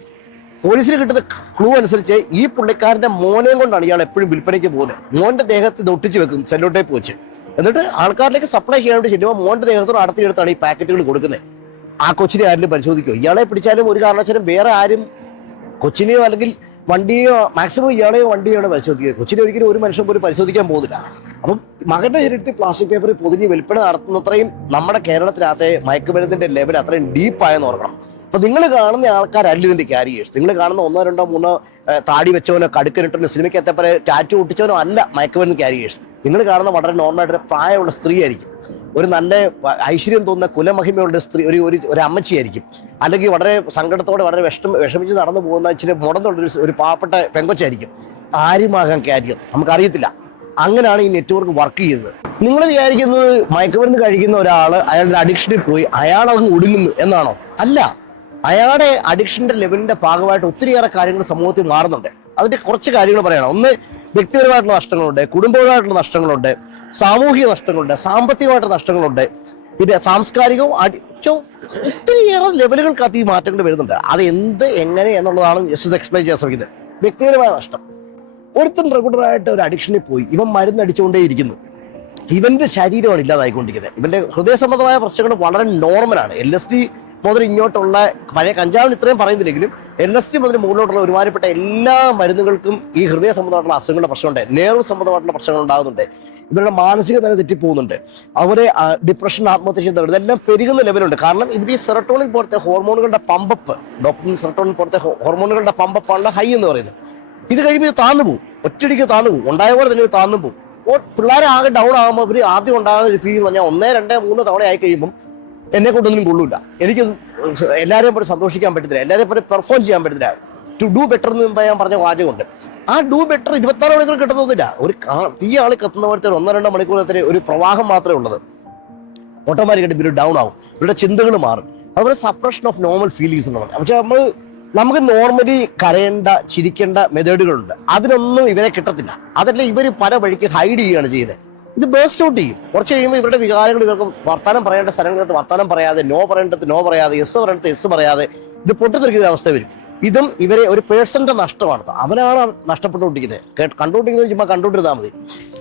പോലീസിന് കിട്ടുന്ന ക്ലൂ അനുസരിച്ച് ഈ പുള്ളിക്കാരന്റെ മോനെ കൊണ്ടാണ് ഇയാൾ എപ്പോഴും വിൽപ്പനയ്ക്ക് പോകുന്നത്. മോന്റെ ദേഹത്ത് ഒട്ടിച്ച് വെക്കും സെല്ലോ ടേപ്പ് വെച്ച്. എന്നിട്ട് ആൾക്കാരിലേക്ക് സപ്ലൈ ചെയ്യാൻ വേണ്ടി ചെല്ലുമ്പോൾ മോന്റെ ദേഹത്തോട് അടുത്തിടത്താണ് ഈ പാക്കറ്റുകൾ കൊടുക്കുന്നത്. ആ കൊച്ചിനെ ആരെങ്കിലും പരിശോധിക്കും ഇയാളെ പിടിച്ചാലും ഒരു കാരണവശാലും വേറെ ആരും കൊച്ചിനെയോ അല്ലെങ്കിൽ വണ്ടിയോ മാക്സിമം ഇയാളെയോ വണ്ടിയോ പരിശോധിക്കുക കൊച്ചിനെ ഒരിക്കലും ഒരു മനുഷ്യൻ പോലും പരിശോധിക്കാൻ പോകുന്നില്ല. അപ്പം മകന്റെ ശരീരത്തിൽ പ്ലാസ്റ്റിക് പേപ്പറിൽ പൊതിഞ്ഞ് വിൽപ്പന നടത്തുന്നത്രയും നമ്മുടെ കേരളത്തിനകത്തെ മയക്കുമരുന്നിന്റെ ലെവൽ അത്രയും ഡീപ്പായെന്ന് ഓർക്കണം. അപ്പൊ നിങ്ങൾ കാണുന്ന ആൾക്കാരല്ല ഇതിന്റെ ക്യാരിയേഴ്സ് നിങ്ങൾ കാണുന്ന ഒന്നോ രണ്ടോ മൂന്നോ താടി വെച്ചവനോ കടുക്കനിട്ടവനോ സിനിമയ്ക്ക് എത്തപ്പോലെ ടാറ്റു ഒട്ടിച്ചവനോ അല്ല മയക്കുമരുന്ന് ക്യാരിയേഴ്സ് നിങ്ങൾ കാണുന്ന വളരെ നോർമലായിട്ട് പ്രായമുള്ള സ്ത്രീ ആയിരിക്കും ഒരു നല്ല ഐശ്വര്യം തോന്നുന്ന കുലമഹിമയുള്ള സ്ത്രീ ഒരു ഒരു ഒരു അമ്മച്ചിയായിരിക്കും. അല്ലെങ്കിൽ വളരെ സങ്കടത്തോടെ വളരെ വിഷമ വിഷമിച്ച് നടന്നു പോകുന്ന ഇച്ചിരി മുടന്നുള്ള ഒരു പാവപ്പെട്ട പെങ്കൊച്ചായിരിക്കും. ആരുമാകാൻ കാരിയർ നമുക്കറിയത്തില്ല. അങ്ങനെയാണ് ഈ നെറ്റ്വർക്ക് വർക്ക് ചെയ്യുന്നത്. നിങ്ങൾ വിചാരിക്കുന്നത് മയക്കുമരുന്ന് കഴിക്കുന്ന ഒരാൾ അയാളുടെ അഡിക്ഷനിൽ പോയി അയാൾ അങ്ങ് ഒടുങ്ങുന്നു എന്നാണോ? അല്ല. അയാളുടെ അഡിക്ഷന്റെ ലെവലിന്റെ ഭാഗമായിട്ട് ഒത്തിരിയേറെ കാര്യങ്ങൾ സമൂഹത്തിൽ മാറുന്നുണ്ട്. അതിന്റെ കുറച്ച് കാര്യങ്ങൾ പറയണം ഒന്ന് വ്യക്തിപരമായിട്ടുള്ള നഷ്ടങ്ങളുണ്ട് കുടുംബപരമായിട്ടുള്ള നഷ്ടങ്ങളുണ്ട് സാമൂഹിക നഷ്ടങ്ങളുണ്ട് സാമ്പത്തികമായിട്ടുള്ള നഷ്ടങ്ങളുണ്ട്. പിന്നെ സാംസ്കാരികവും അടി ചോ- ഒത്തിരിയേറെ ലെവലുകൾക്കകത്ത് ഈ മാറ്റങ്ങൾ വരുന്നുണ്ട്. അത് എന്ത് എങ്ങനെ എന്നുള്ളതാണ് ജസ്റ്റ് എക്സ്പ്ലെയിൻ ചെയ്യാൻ ശ്രമിക്കുന്നത്. വ്യക്തിപരമായ നഷ്ടം. ഒരുത്തൻ റെഗുലറായിട്ട് ഒരു അഡിക്ഷനിൽ പോയി. ഇവൻ മരുന്ന് അടിച്ചുകൊണ്ടേയിരിക്കുന്നു. ഇവന്റെ ശരീരമാണ് ഇല്ലാതായിക്കൊണ്ടിരിക്കുന്നത്. ഇവന്റെ ഹൃദയ സംബന്ധമായ പ്രശ്നങ്ങൾ വളരെ നോർമലാണ് എൽ എസ് ഡി മുതൽ ഇങ്ങോട്ടുള്ള പഴയ കഞ്ചാവിന് ഇത്രയും പറയുന്നില്ലെങ്കിലും എൻ എസ് ടി മുതൽ മുകളിലോട്ടുള്ള ഒരുമാതിരിപ്പെട്ട എല്ലാ മരുന്നുകൾക്കും ഈ ഹൃദയ സംബന്ധമായിട്ടുള്ള അസുഖങ്ങളുടെ പ്രശ്നമുണ്ട്. നേർവ് സംബന്ധമായിട്ടുള്ള പ്രശ്നങ്ങൾ ഉണ്ടാകുന്നുണ്ട്. ഇവരുടെ മാനസിക നില തെറ്റിപ്പോകുന്നുണ്ട്. അവരെ ഡിപ്രഷൻ ആത്മഹത്യ ഇതെല്ലാം പെരുകുന്ന ലെവലുണ്ട് കാരണം ഇവർ ഈ സെറട്ടോണിൻ പോലത്തെ ഹോർമോണുകളുടെ പമ്പപ്പ് ഡോക്ടറിൻ സെറട്ടോണിൻ പോലത്തെ ഹോർമോണുകളുടെ പമ്പപ്പാണ് ഹൈ എന്ന് പറയുന്നത്. ഇത് കഴിയുമ്പോൾ ഇത് താന്നു പോകും ഒറ്റയടിക്ക് താന്നു പോകും ഉണ്ടായ പോലെ തന്നെ താന്നു പോകും പിള്ളേരെ ആകെ ഡൗൺ ആകുമ്പോൾ ഇവർ ആദ്യം ഉണ്ടാകുന്ന ഒരു ഫീൽ എന്ന് പറഞ്ഞാൽ ഒന്നേ രണ്ടേ മൂന്ന് തവണ ആയി കഴിയുമ്പോൾ എന്നെ കൊണ്ടൊന്നും കൊള്ളൂല. എനിക്ക് എല്ലാവരെയും പോലെ സന്തോഷിക്കാൻ പറ്റത്തില്ല. എല്ലാവരെയും പോലെ പെർഫോം ചെയ്യാൻ പറ്റത്തില്ല. ടു ഡു ബെറ്റർ എന്ന് ഞാൻ പറഞ്ഞ വാചകമുണ്ട്. ആ ഡു ബെറ്റർ ഇരുപത്താറ് മണിക്കൂർ കിട്ടുന്നതില്ല ഒരു തീ ആൾ കത്തുന്ന പോലത്തെ ഒന്നോ രണ്ടോ മണിക്കൂറത്തെ ഒരു പ്രവാഹം മാത്രമേ ഉള്ളത്. ഓട്ടോമാറ്റിക്കായിട്ട് ഇവർ ഡൗൺ ആവും. ഇവരുടെ ചിന്തകൾ മാറും. അതുപോലെ സപ്രഷൻ ഓഫ് നോർമൽ ഫീലിങ്സ് എന്ന് പറഞ്ഞാൽ. പക്ഷെ നമ്മൾ നമുക്ക് നോർമലി കരയേണ്ട ചിരിക്കേണ്ട മെത്തേഡുകളുണ്ട് അതിനൊന്നും ഇവരെ കിട്ടത്തില്ല. അതല്ല ഇവർ പല വഴിക്ക് ഹൈഡ് ചെയ്യുകയാണ് ചെയ്യുന്നത്. ഇത് ബേസ്റ്റ് ഔട്ട് ചെയ്യും. കുറച്ച് കഴിയുമ്പോൾ ഇവരുടെ വികാരങ്ങൾ ഇവർക്ക് വർത്താനം പറയേണ്ട സ്ഥലങ്ങൾക്ക് വർത്താനം പറയാതെ നോ പറയേണ്ടത് നോ പറയാതെ എസ് പറയേണ്ടത് എസ് പറയാതെ ഇത് പൊട്ടിത്തെറിക്കുന്ന അവസ്ഥ വരും. ഇതും ഇവരെ ഒരു പേഴ്സന്റെ നഷ്ടമാണ്. അവനാണ് നഷ്ടപ്പെട്ടുകൊണ്ടിരിക്കുന്നത്. കണ്ടുകൊണ്ടിരിക്കുന്നത് ചുമ്മാ കണ്ടുകൊണ്ടിരുന്നാൽ മതി.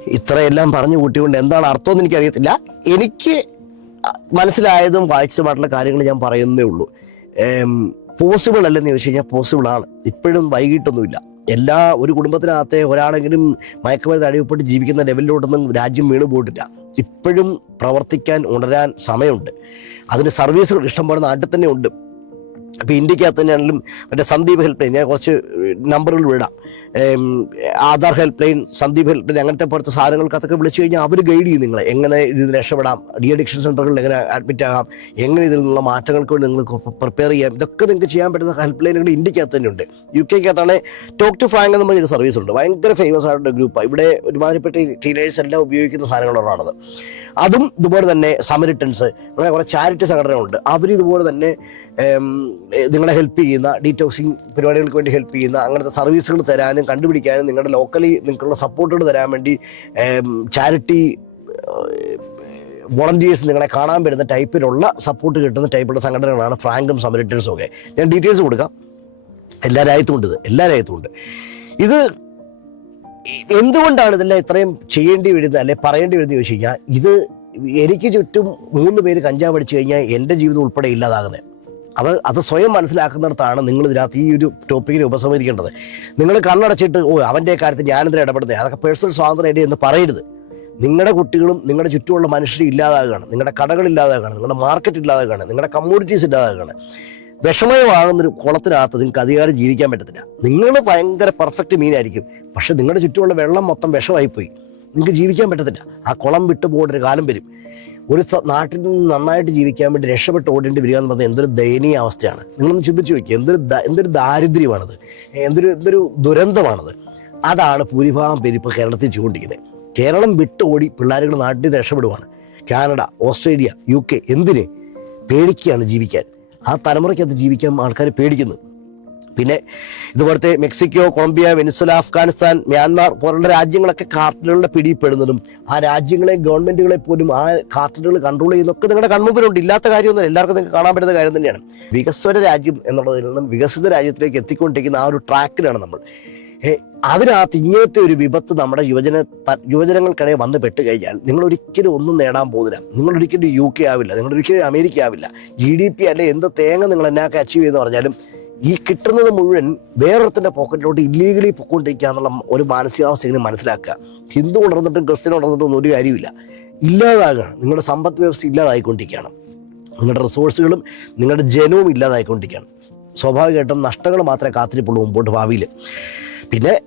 ഇത്രയെല്ലാം പറഞ്ഞു കൂട്ടിക്കൊണ്ട് എന്താണ് അർത്ഥം എന്ന് എനിക്കറിയത്തില്ല. എനിക്ക് മനസ്സിലായതും വായിച്ചതുമായിട്ടുള്ള കാര്യങ്ങൾ ഞാൻ പറയുന്നേ ഉള്ളൂ. പോസിബിൾ അല്ലെന്ന് ചോദിച്ചു കഴിഞ്ഞാൽ പോസിബിൾ ആണ്. ഇപ്പോഴും വൈകിട്ടൊന്നുമില്ല. എല്ലാ ഒരു കുടുംബത്തിനകത്തെ ഒരാളെങ്കിലും മയക്കുമരുന്ന് അടിവപ്പെട്ട് ജീവിക്കുന്ന ലെവലിലോട്ടൊന്നും രാജ്യം വീണ് പോയിട്ടില്ല. ഇപ്പോഴും പ്രവർത്തിക്കാൻ ഉണരാൻ സമയമുണ്ട്. അതിന് സർവീസുകൾ ഇഷ്ടംപോലെ നാട്ടിൽ തന്നെ ഉണ്ട്. അപ്പോൾ ഇന്ത്യക്കകത്ത് തന്നെയാണെങ്കിലും മറ്റേ സന്ദീപ് ഹെൽപ്പ് ലൈൻ ഞാൻ കുറച്ച് നമ്പറുകൾ വിടാം. Aadhaar help line Sandeep help line അങ്ങനത്തെ പോലത്തെ സാധനങ്ങൾക്കകത്തൊക്കെ വിളിച്ചു കഴിഞ്ഞാൽ അവർ ഗൈഡ് ചെയ്യും നിങ്ങളെ. എങ്ങനെ ഇതിൽ രക്ഷപ്പെടാം ഡി അഡിക്ഷൻ സെന്ററുകളിൽ എങ്ങനെ അഡ്മിറ്റ് ആകാം എങ്ങനെ ഇതിൽ നിന്നുള്ള മാറ്റങ്ങൾക്ക് വേണ്ടി നിങ്ങൾക്ക് പ്രിപ്പയർ ചെയ്യാം. ഇതൊക്കെ നിങ്ങൾക്ക് ചെയ്യാൻ പറ്റുന്ന ഹെൽപ്പ് ലൈനുകൾ ഇന്ത്യക്കകത്ത് തന്നെ ഉണ്ട്. യു കെക്കകത്താണ് ടോക്ക് ടു ഫ്രാങ്ക് എന്ന് പറഞ്ഞൊരു സർവീസ് ഉണ്ട്. ഭയങ്കര ഫേമസ് ആയിട്ടുള്ള ഗ്രൂപ്പാണ് ഇവിടെ ഒരുമാതിരിപ്പെട്ട ടീനേഴ്സ് എല്ലാം ഉപയോഗിക്കുന്ന സാധനങ്ങളോടാണത് അതും ഇതുപോലെ തന്നെ സമരിട്ടൻസ് അങ്ങനെ കുറേ ചാരിറ്റി സംഘടനകളുണ്ട്. അവർ ഇതുപോലെ തന്നെ നിങ്ങളെ ഹെൽപ്പ് ചെയ്യുന്ന ഡീറ്റോക്സിങ് പരിപാടികൾക്ക് വേണ്ടി ഹെൽപ്പ് ചെയ്യുന്ന അങ്ങനത്തെ സർവീസുകൾ തരാനും കണ്ടുപിടിക്കാനും നിങ്ങളുടെ ലോക്കലി നിങ്ങൾക്കുള്ള സപ്പോർട്ടുകൾ തരാൻ വേണ്ടി ചാരിറ്റി വോളണ്ടിയേഴ്സ് നിങ്ങളെ കാണാൻ വരുന്ന ടൈപ്പിലുള്ള സപ്പോർട്ട് കിട്ടുന്ന ടൈപ്പുള്ള സംഘടനകളാണ് ഫ്രാങ്കും സമരിറ്റേഴ്സും ഒക്കെ. ഞാൻ ഡീറ്റെയിൽസ് കൊടുക്കാം. എല്ലാ രാജ്യത്തും ഉണ്ട് ഇത്. എല്ലാ രാജ്യത്തും ഉണ്ട്. ഇത് എന്തുകൊണ്ടാണ് ഇതെല്ലാം ഇത്രയും ചെയ്യേണ്ടി വരുന്നത് അല്ലെ പറയേണ്ടി വരുന്നത് ചോദിച്ചു കഴിഞ്ഞാൽ ഇത് എനിക്ക് ചുറ്റും മൂന്ന് പേര് കഞ്ചാവ് അടിച്ചു കഴിഞ്ഞാൽ എന്റെ ജീവിതം ഉൾപ്പെടെ ഇല്ലാതാകുന്നത്. അത് അത് സ്വയം മനസ്സിലാക്കുന്നിടത്താണ് നിങ്ങൾ ഇതിനകത്ത് ഈ ഒരു ടോപ്പിക്കിൽ ഉപസംഹരിക്കേണ്ടത്. നിങ്ങൾ കണ്ണടച്ചിട്ട് ഓ അവന്റെ കാര്യത്തിൽ ഞാനെന്തിനാ ഇടപെടുന്നത് അതൊക്കെ പേഴ്സണൽ സ്വാതന്ത്ര്യം എന്ന് പറയരുത്. നിങ്ങളുടെ കുട്ടികളും നിങ്ങളുടെ ചുറ്റുമുള്ള മനുഷ്യരും ഇല്ലാതാകുകയാണ് നിങ്ങളുടെ കടകൾ ഇല്ലാതാകുകയാണ് നിങ്ങളുടെ മാർക്കറ്റ് ഇല്ലാതാകുകയാണ് നിങ്ങളുടെ കമ്മ്യൂണിറ്റീസ് ഇല്ലാതാകുകയാണ് വിഷമയമാകുന്നൊരു കുളത്തിനകത്ത് നിങ്ങൾക്ക് അധികാരം ജീവിക്കാൻ പറ്റത്തില്ല. നിങ്ങൾ ഭയങ്കര പെർഫെക്റ്റ് മീനായിരിക്കും. പക്ഷെ നിങ്ങളുടെ ചുറ്റുമുള്ള വെള്ളം മൊത്തം വിഷമായിപ്പോയി. നിങ്ങൾക്ക് ജീവിക്കാൻ പറ്റത്തില്ല. ആ കുളം വിട്ടു പോകേണ്ട ഒരു കാലം വരും. ഒരു നാട്ടിൽ നിന്ന് നന്നായിട്ട് ജീവിക്കാൻ വേണ്ടി രക്ഷപ്പെട്ട് ഓടേണ്ടി വരിക എന്ന് പറഞ്ഞാൽ എന്തൊരു ദയനീയ അവസ്ഥയാണ്. നിങ്ങളൊന്ന് ചിന്തിച്ചു നോക്കി എന്തൊരു എന്തൊരു ദാരിദ്ര്യമാണത്. എന്തൊരു എന്തൊരു ദുരന്തമാണത്. അതാണ് ഭൂരിഭാഗം പേര് ഇപ്പോൾ കേരളത്തിൽ ചെയ്തുകൊണ്ടിരിക്കുന്നത് കേരളം വിട്ട് ഓടി പിള്ളേരുകൾ നാട്ടിൽ നിന്ന് രക്ഷപ്പെടുവാണ്. കാനഡ ഓസ്ട്രേലിയ യു കെ എന്തിന് പേടിക്കുകയാണ് ജീവിക്കാൻ. ആ തലമുറയ്ക്കകത്ത് ജീവിക്കാൻ ആൾക്കാർ പേടിക്കുന്നു. പിന്നെ ഇതുപോലത്തെ Mexico Colombia Venezuela Afghanistan Myanmar പോലുള്ള രാജ്യങ്ങളൊക്കെ കാർട്ടലുകളുടെ പിടിയിൽപ്പെടുന്നതും ആ രാജ്യങ്ങളെ ഗവൺമെന്റുകളെ പോലും ആ കാർട്ടലുകൾ കൺട്രോൾ ചെയ്യുന്നതൊക്കെ നിങ്ങളുടെ കൺമുമ്പിലുണ്ട്. ഇല്ലാത്ത കാര്യമൊന്നുമില്ല. എല്ലാവർക്കും നിങ്ങൾക്ക് കാണാൻ പറ്റുന്ന കാര്യം തന്നെയാണ്. വികസ്വര രാജ്യം എന്നുള്ളതിൽ നിന്നും വികസിത രാജ്യത്തിലേക്ക് എത്തിക്കൊണ്ടിരിക്കുന്ന ആ ഒരു ട്രാക്കിലാണ് നമ്മൾ. അതിനകത്ത് ഇങ്ങനത്തെ ഒരു വിപത്ത് നമ്മുടെ യുവജന യുവജനങ്ങൾക്കിടയിൽ വന്ന് പെട്ട് കഴിഞ്ഞാൽ നിങ്ങൾ ഒരിക്കലും ഒന്നും നേടാൻ പോകുന്നില്ല. നിങ്ങൾ ഒരിക്കലും യു കെ ആവില്ല. നിങ്ങൾ ഒരിക്കലും അമേരിക്ക ആവില്ല. ജി ഡി പി അല്ലെ എന്ത് തേങ്ങ നിങ്ങൾ എന്നാക്കെ അച്ചീവ് ചെയ്യുന്ന പറഞ്ഞാലും ഈ കിട്ടുന്നത് മുഴുവൻ വേറൊരുത്തിന്റെ പോക്കറ്റിലോട്ട് ഇല്ലീഗലി പൊക്കൊണ്ടിരിക്കുക എന്നുള്ള ഒരു മാനസികാവസ്ഥ ഇങ്ങനെ മനസ്സിലാക്കുക. ഹിന്ദു ഉണർന്നിട്ടും ക്രിസ്ത്യൻ ഉണർന്നിട്ടും ഒന്നും ഒരു കാര്യമില്ല ഇല്ലാതാകുകയാണ് നിങ്ങളുടെ സമ്പദ് വ്യവസ്ഥ ഇല്ലാതായിക്കൊണ്ടിരിക്കുകയാണ്. നിങ്ങളുടെ റിസോഴ്സുകളും നിങ്ങളുടെ ജനവും ഇല്ലാതായിക്കൊണ്ടിരിക്കുകയാണ്. സ്വാഭാവികമായിട്ടും നഷ്ടങ്ങൾ മാത്രമേ കാത്തിരിപ്പുള്ളൂ മുമ്പോട്ട് ഭാവിയിൽ. പിന്നെ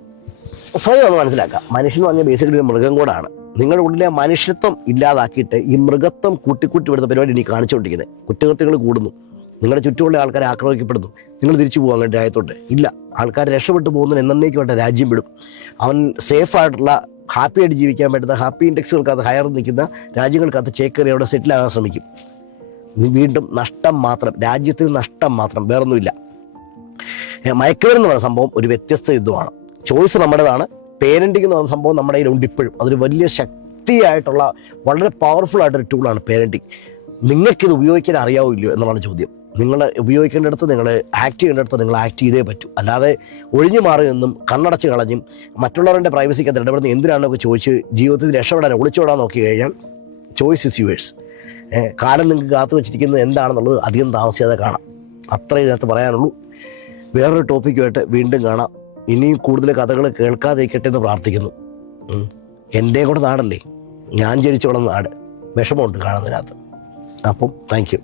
സ്വയം ഒന്ന് മനസ്സിലാക്കുക. മനുഷ്യൻ എന്ന് പറഞ്ഞാൽ ബേസിക്കലി മൃഗം കൂടാണ്. നിങ്ങളുടെ ഉള്ളിലെ മനുഷ്യത്വം ഇല്ലാതാക്കിയിട്ട് ഈ മൃഗത്വം കൂട്ടിക്കൂട്ടി വിടുന്ന പരിപാടി ഇനി കാണിച്ചുകൊണ്ടിരിക്കുന്നത്. കുറ്റകൃത്യങ്ങൾ കൂടുന്നു. നിങ്ങളുടെ ചുറ്റുമുള്ള ആൾക്കാരെ ആക്രമിക്കപ്പെടുന്നു. നിങ്ങൾ തിരിച്ചു പോകും അങ്ങനെ രാജ്യത്തോട്ട് ഇല്ല. ആൾക്കാർ രക്ഷപ്പെട്ടു പോകുന്നതിന് എന്നേക്കുമായിട്ട് രാജ്യം വിടും. അവൻ സേഫ് ആയിട്ടുള്ള ഹാപ്പി ആയിട്ട് ജീവിക്കാൻ പറ്റുന്ന ഹാപ്പി ഇൻഡെക്സുകൾക്കകത്ത് ഹയർ നിൽക്കുന്ന രാജ്യങ്ങൾക്കകത്ത് ചേക്കേറി അവിടെ സെറ്റിൽ ആകാൻ ശ്രമിക്കും. വീണ്ടും നഷ്ടം മാത്രം രാജ്യത്തിന് നഷ്ടം മാത്രം വേറൊന്നുമില്ല. മയക്കുമരുന്ന് പറയുന്ന സംഭവം ഒരു വ്യത്യസ്ത യുദ്ധമാണ്. ചോയ്സ് നമ്മുടേതാണ്. പേരന്റിംഗ് എന്ന് പറയുന്ന സംഭവം നമ്മുടെ കയ്യിലുണ്ട് ഇപ്പോഴും. അതൊരു വലിയ ശക്തിയായിട്ടുള്ള വളരെ പവർഫുൾ ആയിട്ടൊരു ടൂളാണ് പേരന്റിങ് നിങ്ങൾക്കിത് ഉപയോഗിക്കാൻ അറിയാവോ ഇല്ലയോ എന്നുള്ളതാണ് ചോദ്യം. നിങ്ങൾ ഉപയോഗിക്കേണ്ടിടത്ത് നിങ്ങൾ ആക്ട് ചെയ്യേണ്ടടുത്ത് നിങ്ങൾ ആക്ട് ചെയ്തേ പറ്റൂ. അല്ലാതെ ഒഴിഞ്ഞു മാറി നിന്നും കണ്ണടച്ച് കളഞ്ഞും മറ്റുള്ളവരുടെ പ്രൈവസിക്കകത്ത് ഇടപെടുന്ന എന്തിനാണെന്നൊക്കെ ചോദിച്ച് ജീവിതത്തിൽ രക്ഷപ്പെടാൻ ഒളിച്ചോടാൻ നോക്കി കഴിഞ്ഞാൽ ചോയ്സ് ഇസ് യുവേഴ്സ് കാലം നിങ്ങൾക്ക് കാത്തു വെച്ചിരിക്കുന്നത് എന്താണെന്നുള്ളത് അധികം താമസിയാതെ കാണാം. അത്രേ ഇതിനകത്ത് പറയാനുള്ളൂ. വേറൊരു ടോപ്പിക്കുമായിട്ട് വീണ്ടും കാണാം. ഇനിയും കൂടുതൽ കഥകൾ കേൾക്കാതിരിക്കട്ടെ എന്ന് പ്രാർത്ഥിക്കുന്നു. എന്റെയും കൂടെ നാടല്ലേ? ഞാൻ ജനിച്ചു വളർന്ന നാട്. വിഷമമുണ്ട് കാണുന്നതിനകത്ത്. അപ്പം താങ്ക് യു